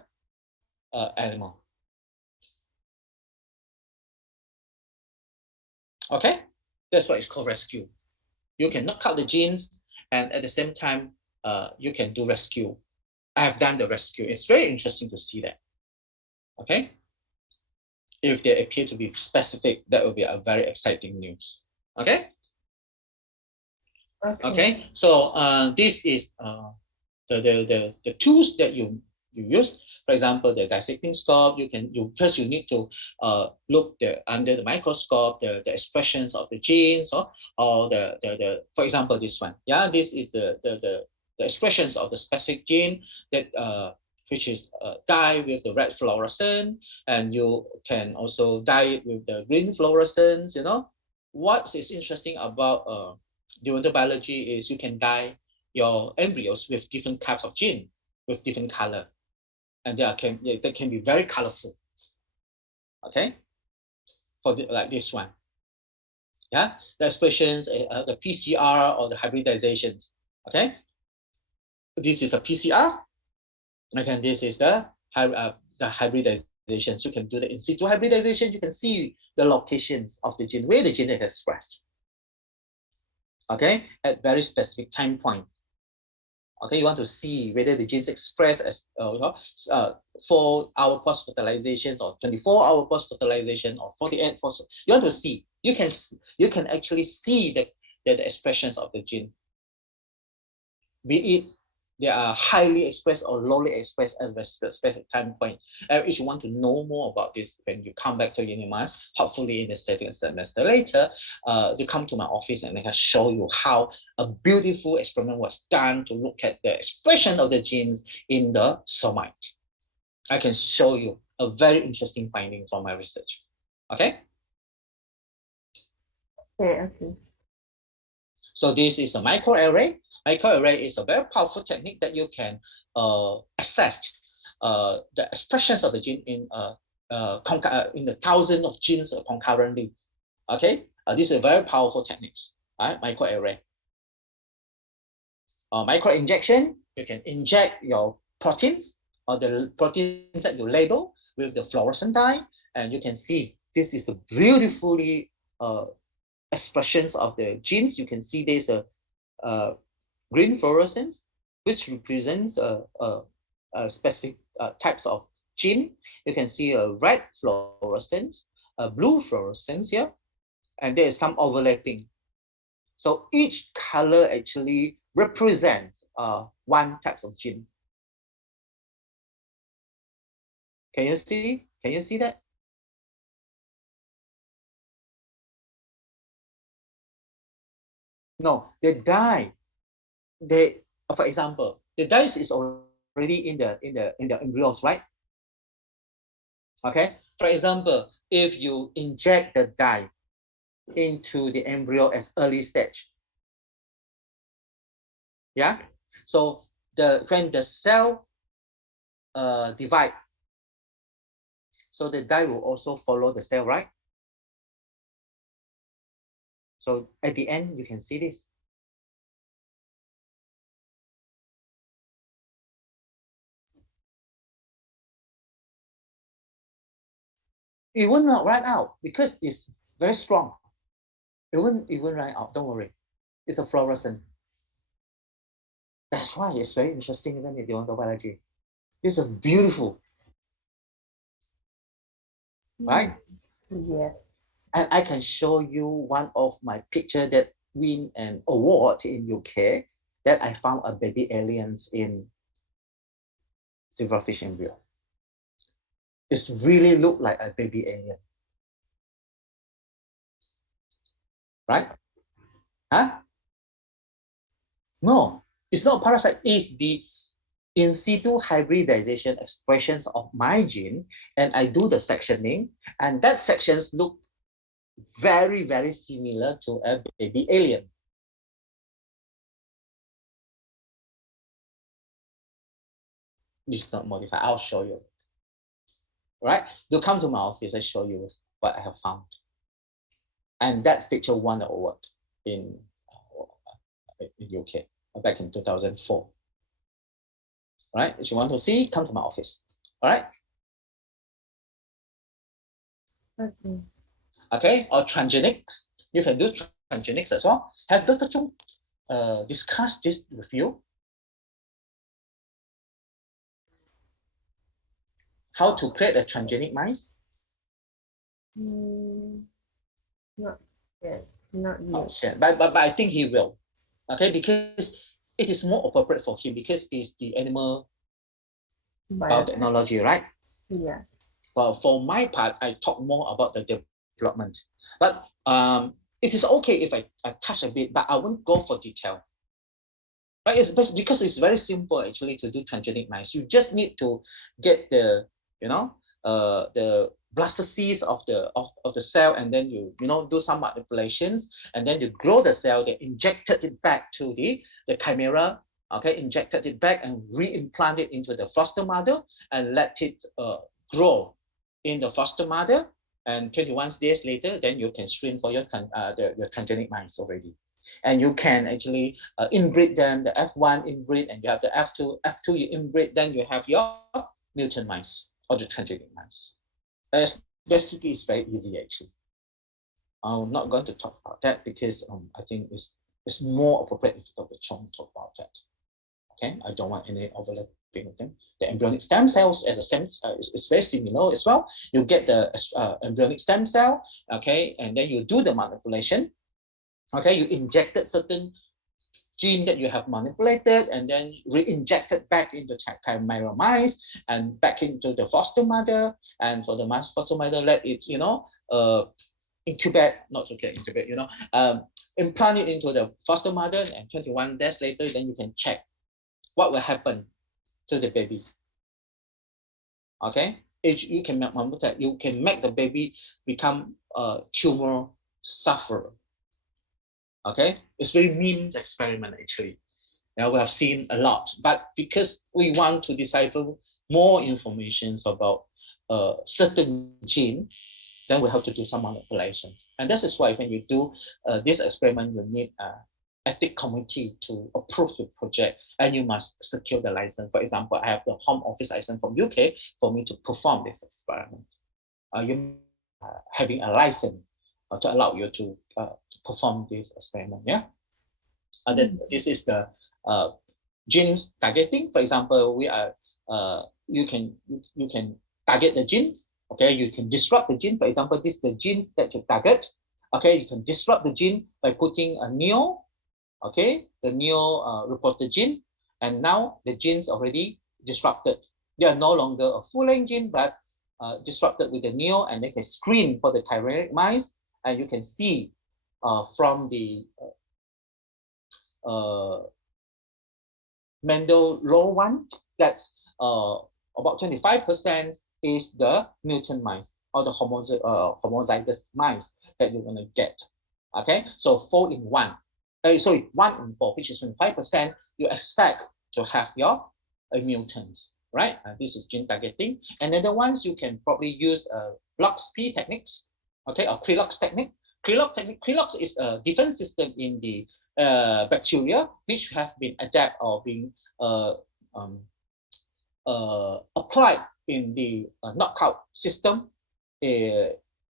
animal. Okay, that's what it's called rescue. You can knock out the genes, and at the same time, you can do rescue. I have done the rescue. It's very interesting to see that. Okay, if they appear to be specific, that will be a very exciting news. Okay. Okay. So this is the tools that you use. For example, the dissecting scope, first you need to look under the microscope the expressions of the genes or the for example this one. Yeah, this is the expressions of the specific gene that which is dye with the red fluorescent, and you can also dye it with the green fluorescence. What is interesting about developmental biology is you can dye your embryos with different types of gene with different color, and they can be very colorful. Okay, like this one. Yeah, the expressions, the PCR or the hybridizations. Okay, this is a PCR. Okay, this is the hybridizations. You can do the in situ hybridization. You can see the locations of the gene, where the gene is expressed. Okay, at very specific time point. Okay, you want to see whether the genes express as 4-hour post-fertilizations or 24-hour post-fertilization or 48 post. You want to see. You can actually see the expressions of the gene, be it they are highly expressed or lowly expressed as a specific time point. If you want to know more about this, when you come back to Unimas, hopefully in the second semester later, you come to my office and I can show you how a beautiful experiment was done to look at the expression of the genes in the somite. I can show you a very interesting finding from my research. Okay? Okay. So this is a microarray. Microarray is a very powerful technique that you can assess the expressions of the gene in the thousands of genes concurrently. Okay, these are very powerful techniques. Right, microarray. Microinjection, you can inject your proteins or the proteins that you label with the fluorescent dye, and you can see this is the beautifully expressions of the genes. You can see there's a green fluorescence, which represents specific types of gene. You can see a red fluorescence, a blue fluorescence here, and there is some overlapping. So each color actually represents one type of gene. Can you see? Can you see that? No, the dye. For example, the dye is already in the embryos, right? Okay. For example, if you inject the dye into the embryo as early stage, yeah. So when the cell divide, so the dye will also follow the cell, right? So at the end, you can see this. It will not run out because it's very strong. It won't even run out, don't worry. It's a fluorescent. That's why it's very interesting, isn't it, the ontology? It's a beautiful, right? Yes. And I can show you one of my picture that win an award in UK that I found a baby aliens in silverfish embryo. It really looked like a baby alien, right? Huh? No, it's not a parasite. It's the in situ hybridization expressions of my gene, and I do the sectioning, and that sections look very, very similar to a baby alien. It's not modified. I'll show you. Right? You come to my office, I show you what I have found. And that picture won the award in UK back in 2004. Right? If you want to see, come to my office. All right? Okay. Okay, or transgenics. You can do transgenics as well. Have Dr. Chung discussed this with you? How to create a transgenic mice? Not yet. Not Not yet. yet. But I think he will. Okay, because it is more appropriate for him because it's the animal biotechnology, right? Yeah. Well, for my part, I talk more about the development. But it is okay if I touch a bit, but I won't go for detail. Right? It's because it's very simple actually to do transgenic mice. You just need to get the the blastocysts of the cell, and then you do some manipulations, and then you grow the cell. They injected it back to the chimera. Okay, injected it back and reimplant it into the foster mother and let it grow in the foster mother. And 21 days later, then you can screen for your transgenic mice already. And you can actually inbreed them, the F1 inbreed, and you have the F2 you inbreed, then you have your mutant mice or the transgenic mice. Basically, it's very easy actually. I'm not going to talk about that because I think it's more appropriate if Dr. Chong talk about that. Okay, I don't want any overlapping of them. The embryonic stem cells as a stem is very similar as well. You get the embryonic stem cell, okay, and then you do the manipulation. Okay, you injected certain gene that you have manipulated and then re-injected back into chimera mice and back into the foster mother, and for the foster mother let it, incubate, not incubate, implant it into the foster mother, and 21 days later, then you can check what will happen to the baby. Okay, if you can make the baby become a tumor sufferer. Okay, it's very mean experiment actually. Now we have seen a lot, but because we want to decipher more information about certain gene, then we have to do some manipulations. And this is why when you do this experiment, you need an ethics committee to approve your project, and you must secure the license. For example, I have the Home Office license from UK for me to perform this experiment. You having a license to allow you to perform this experiment. Yeah. And then this is the genes targeting. For example, we are you can target the genes. Okay, you can disrupt the gene. For example, this is the genes that you target. Okay, you can disrupt the gene by putting a neo. Okay, the neo reporter gene, and now the genes already disrupted. They are no longer a full-length gene, but disrupted with the neo, and they can screen for the chimeric mice, and you can see from the Mendel law one that about 25% is the mutant mice or the homozygous mice that you're going to get. Okay, so 4 in 1. Sorry, 1 in 4, which is 25%. You expect to have your mutants, right? This is gene targeting. And then the ones you can probably use LOX-P techniques, okay, or Krelox technique. Krelox is a defense system in the bacteria which have been adapted or being applied in the knockout system in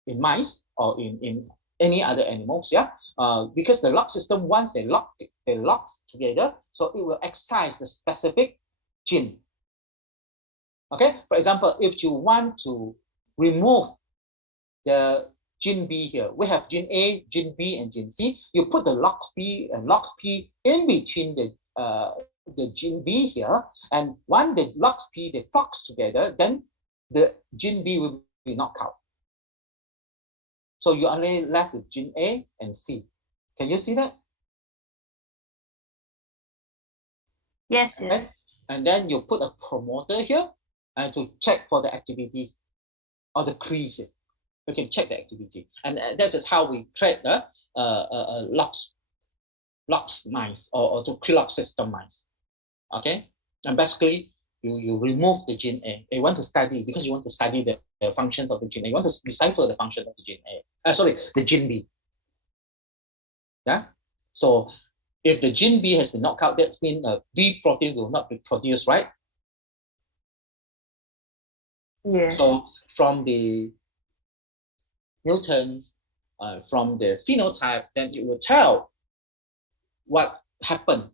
mice or in any other animals. Yeah, because the lock system, once they lock together, so it will excise the specific gene. Okay, for example, if you want to remove the gene B here, we have gene A, gene B, and gene C. You put the LOX-P and LOX-P in between the gene B here, and when the LOX-P they flux together, then the gene B will be knocked out. So you're only left with gene A and C. Can you see that? Yes, Okay. yes. And then you put a promoter here and to check for the activity or the Cree here. We can check the activity, and this is how we create the LOX mice or to Krelox system mice. Okay, and basically you remove the gene A. You want to study because you want to study the functions of the gene A. You want to decipher the function of the gene A. Sorry, the gene B. Yeah. So if the gene B has been knocked out, that means B protein will not be produced, right? Yes. So from the mutants, from the phenotype, then it will tell what happened.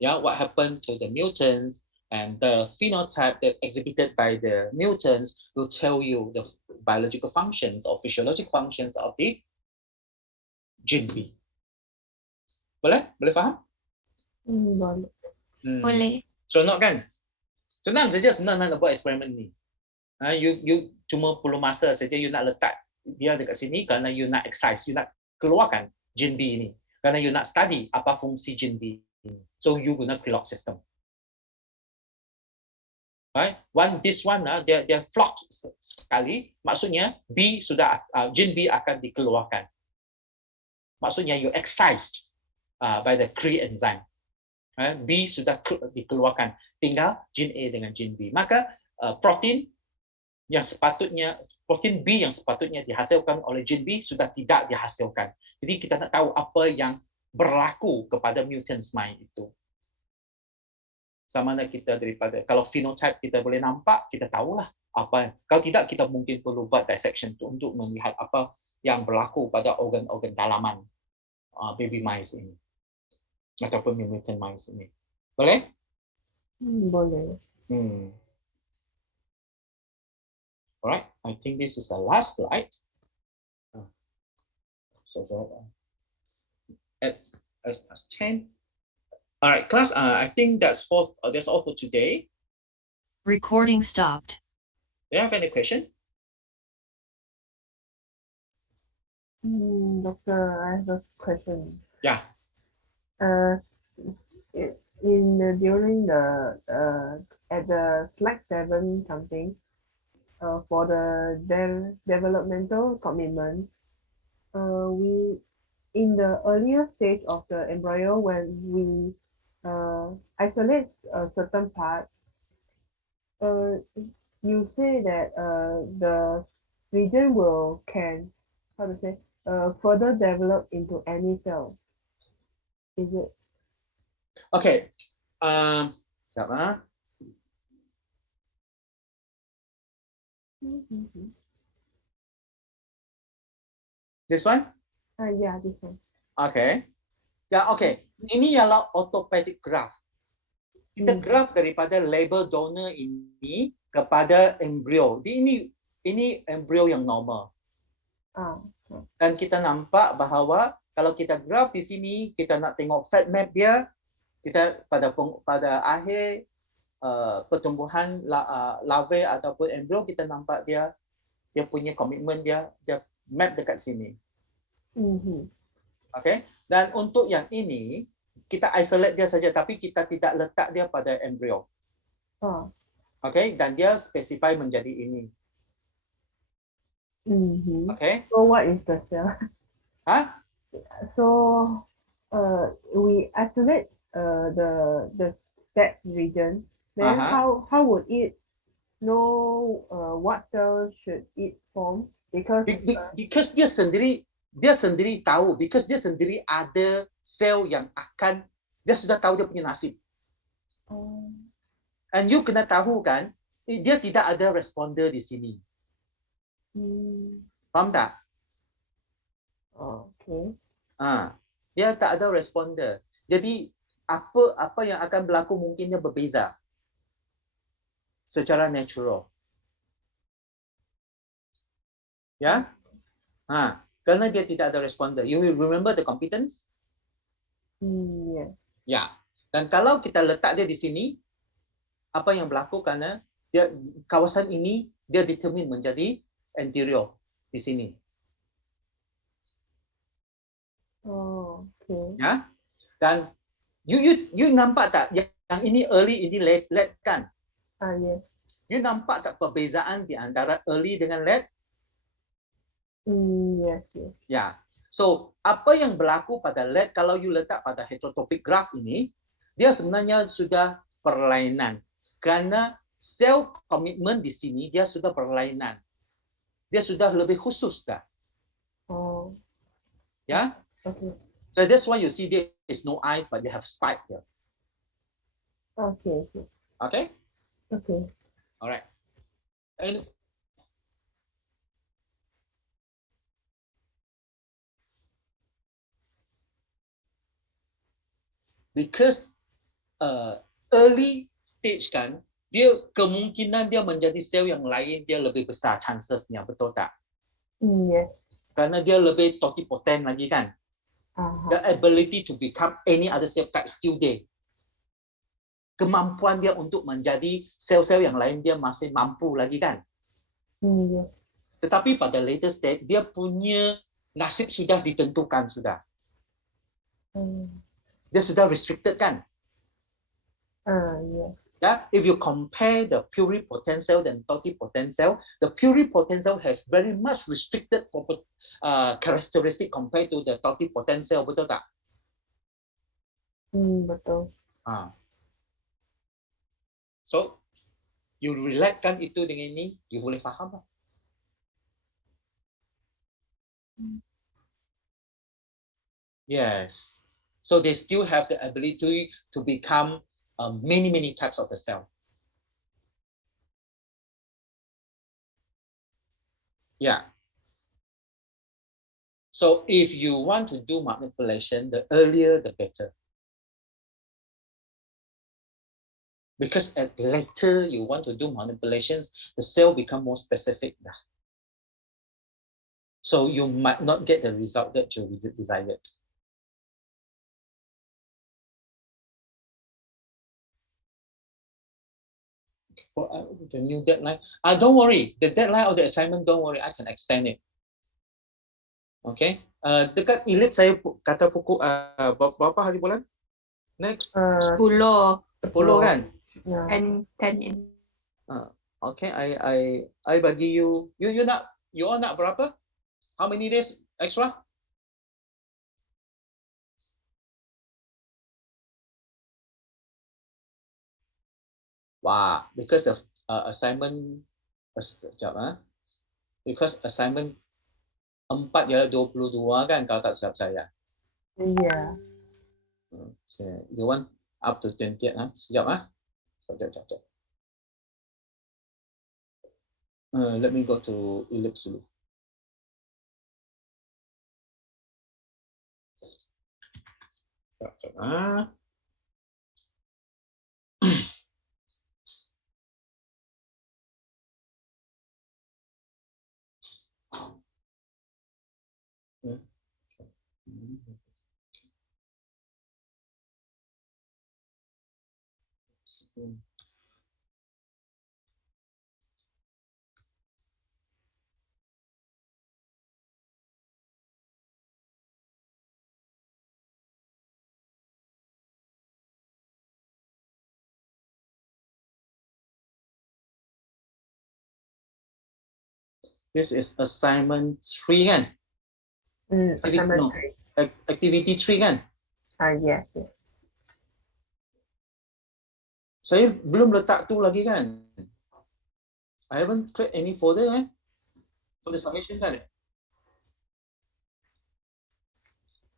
Yeah, what happened to the mutants, and the phenotype that exhibited by the mutants will tell you the biological functions or physiological functions of the gene B. Boleh? Boleh faham? Boleh. Boleh. Seronok kan? Senang saja sebenarnya nak buat eksperimen ni. You cuma perlu masa saja, you nak letak dia dekat sini kerana you nak excise, you nak keluarkan gene B ni. Kerana you nak study apa fungsi gene B ini. So you guna Krelox system. Right? This one dia flux sekali, maksudnya B sudah gene B akan dikeluarkan. Maksudnya you excised by the Cree enzyme. B sudah dikeluarkan, tinggal gene A dengan gene B. Maka protein B yang sepatutnya dihasilkan oleh gene B sudah tidak dihasilkan. Jadi kita nak tahu apa yang berlaku kepada mutant mice itu. Sama ada kita daripada, kalau phenotype kita boleh nampak, kita tahulah apa. Kalau tidak, kita mungkin perlu buat dissection untuk melihat apa yang berlaku pada organ-organ dalaman baby mice ini. ataupun mutant mice ini. Boleh? Boleh. Alright, I think this is the last slide. So at 10. Alright, class. I think that's all for today. Recording stopped. Do you have any question? Doctor, I have a question. Yeah. During the at the slide 7 something, for the developmental commitment, we in the earlier stage of the embryo when we isolate a certain part, you say that the region can how to say further develop into any cell. Is it? Okay. This one? Yeah, this one. Okay. Ya, okay. Ini ialah automatic graph. Kita graph daripada label donor ini kepada embrio. Ini embrio yang normal. Dan kita nampak bahawa kalau kita graph di sini, kita nak tengok fat map dia, kita pada akhir pertumbuhan larvae ataupun embrio, kita nampak dia punya komitmen dia map dekat sini. Okay. Dan untuk yang ini, kita isolate dia saja, tapi kita tidak letak dia pada embrio. Okay. Dan dia specify menjadi ini. Okay. So what is the cell? So we isolate the that region. Then how would it know what cell should it form? Because dia sendiri tahu, because dia sendiri ada sel yang dia sudah tahu dia punya nasib. And you kena tahu kan, dia tidak ada responder di sini. Faham tak? Okay. Dia tak ada responder. Jadi apa yang akan berlaku mungkinnya berbeza secara natural. Ya? Kerana dia tidak ada responder. You will remember the competence? Yes. Ya. Dan kalau kita letak dia di sini, apa yang berlaku kerana kawasan ini dia determine menjadi anterior di sini. Okay. Ya. Dan you nampak tak yang ini early, ini late kan? Yes. You nampak tak perbezaan di antara early dengan late? Yes. Ya. So, apa yang berlaku pada late kalau you letak pada heterotopic graph ini, dia sebenarnya sudah perlainan. Kerana sel komitmen di sini dia sudah perlainan. Dia sudah lebih khusus dah. Ya. Okay. So that's why you see there is no eyes but they have spike here. Okay. Okay? Okay. Alright. And because early stage kan, kemungkinan dia menjadi sel yang lain dia lebih besar chancesnya, betul tak? Yes. Kerana dia lebih totipotent lagi kan. The ability to become any other cell type still there. Kemampuan dia untuk menjadi sel-sel yang lain dia masih mampu lagi kan. Yes. Tetapi pada later stage dia punya nasib sudah ditentukan sudah. Dia sudah restricted kan. Yes. Yeah, if you compare the pluripotent cell and totipotent cell, the pluripotent cell has very much restricted characteristic compared to the totipotent cell, betul tak? Betul. So, you relatekan itu dengan ini, you boleh faham tak? Yes. So they still have the ability to become many types of the cell. Yeah. So if you want to do manipulation, the earlier the better. Because at later you want to do manipulations, the cell become more specific. So you might not get the result that you desired. For the new deadline, don't worry, the deadline of the assignment, don't worry, I can extend it. Okay, dekat ellipse saya kata pukul berapa hari bulan? Next 10 10 kan? Yeah. and 10 in. Okay, I bagi you all nak berapa? How many days extra? Wah, because the assignment because assignment 4 ialah 22 kan, kalau tak silap saya. Yeah. Okay, you want up to 20th Sekejap. Sekejap. Let me go to ellipse dulu. Sekejap. This is assignment 3 kan? Assignment 3. Activity 3 kan? Yes. Saya belum letak tu lagi kan? I haven't create any folder for the submission kan?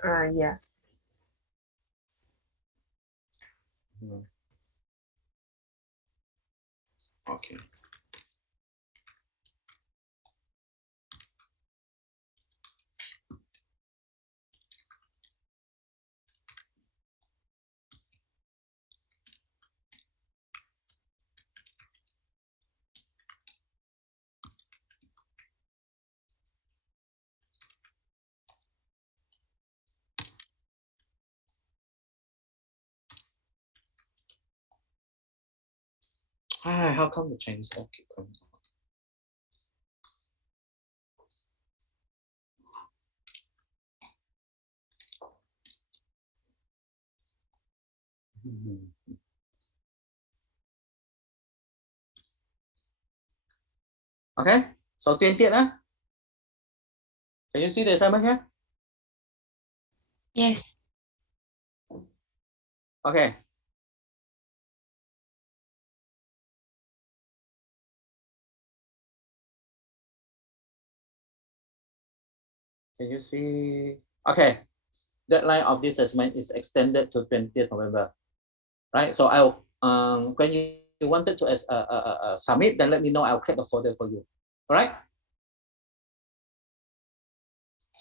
Yeah. Okay. How come the Chinese all keep coming? Okay, so 20th Can you see the assignment here? Yes. Okay. Can you see? Okay. Deadline of this assessment is extended to 20th November. Right? So I'll when you wanted to submit, then let me know. I'll create the folder for you. All right?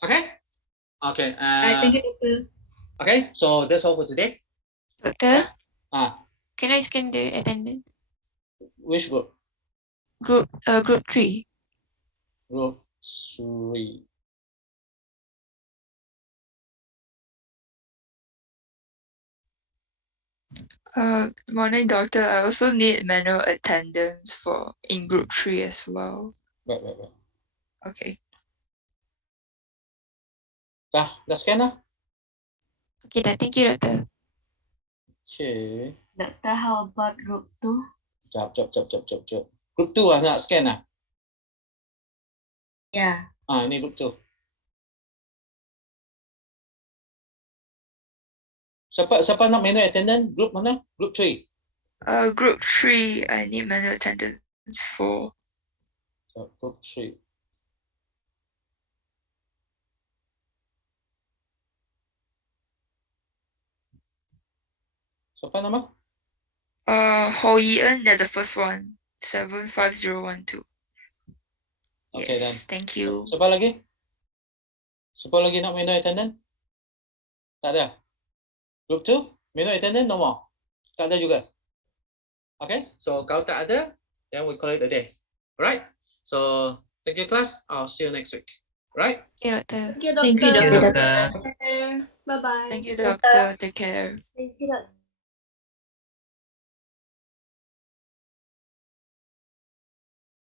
Okay? Okay. Thank you, Doctor. Okay, so that's all for today. Doctor, Can can I scan the attendance? Which group? Group 3. Group 3. Morning, doctor. I also need manual attendance in group 3 as well. Wait. Okay. Dah scan lah. Okay, thank you, doctor. Okay. Doctor, how about group 2? Jap. Group 2 nak scan lah. Yeah. Ini group 2. Siapa nak manual attendance? Group mana? Group 3. Group 3, I need manual attendance for. Group 3. Siapa nama? Ho Yi-en, that's the first one. 75012. Okay, Yes, then. thank you. Siapa lagi? Siapa lagi nak manual attendance? Tak ada. Group 2, manual attendance no more. Tak ada juga. Okay, so kalau tak ada, then we call it a day. Alright, so thank you class. I'll see you next week. Right? Okay, doctor. Thank you, Thank you, Thank you, Doctor. doctor. Bye bye. Thank you, doctor. Take care. Thank you, Doctor.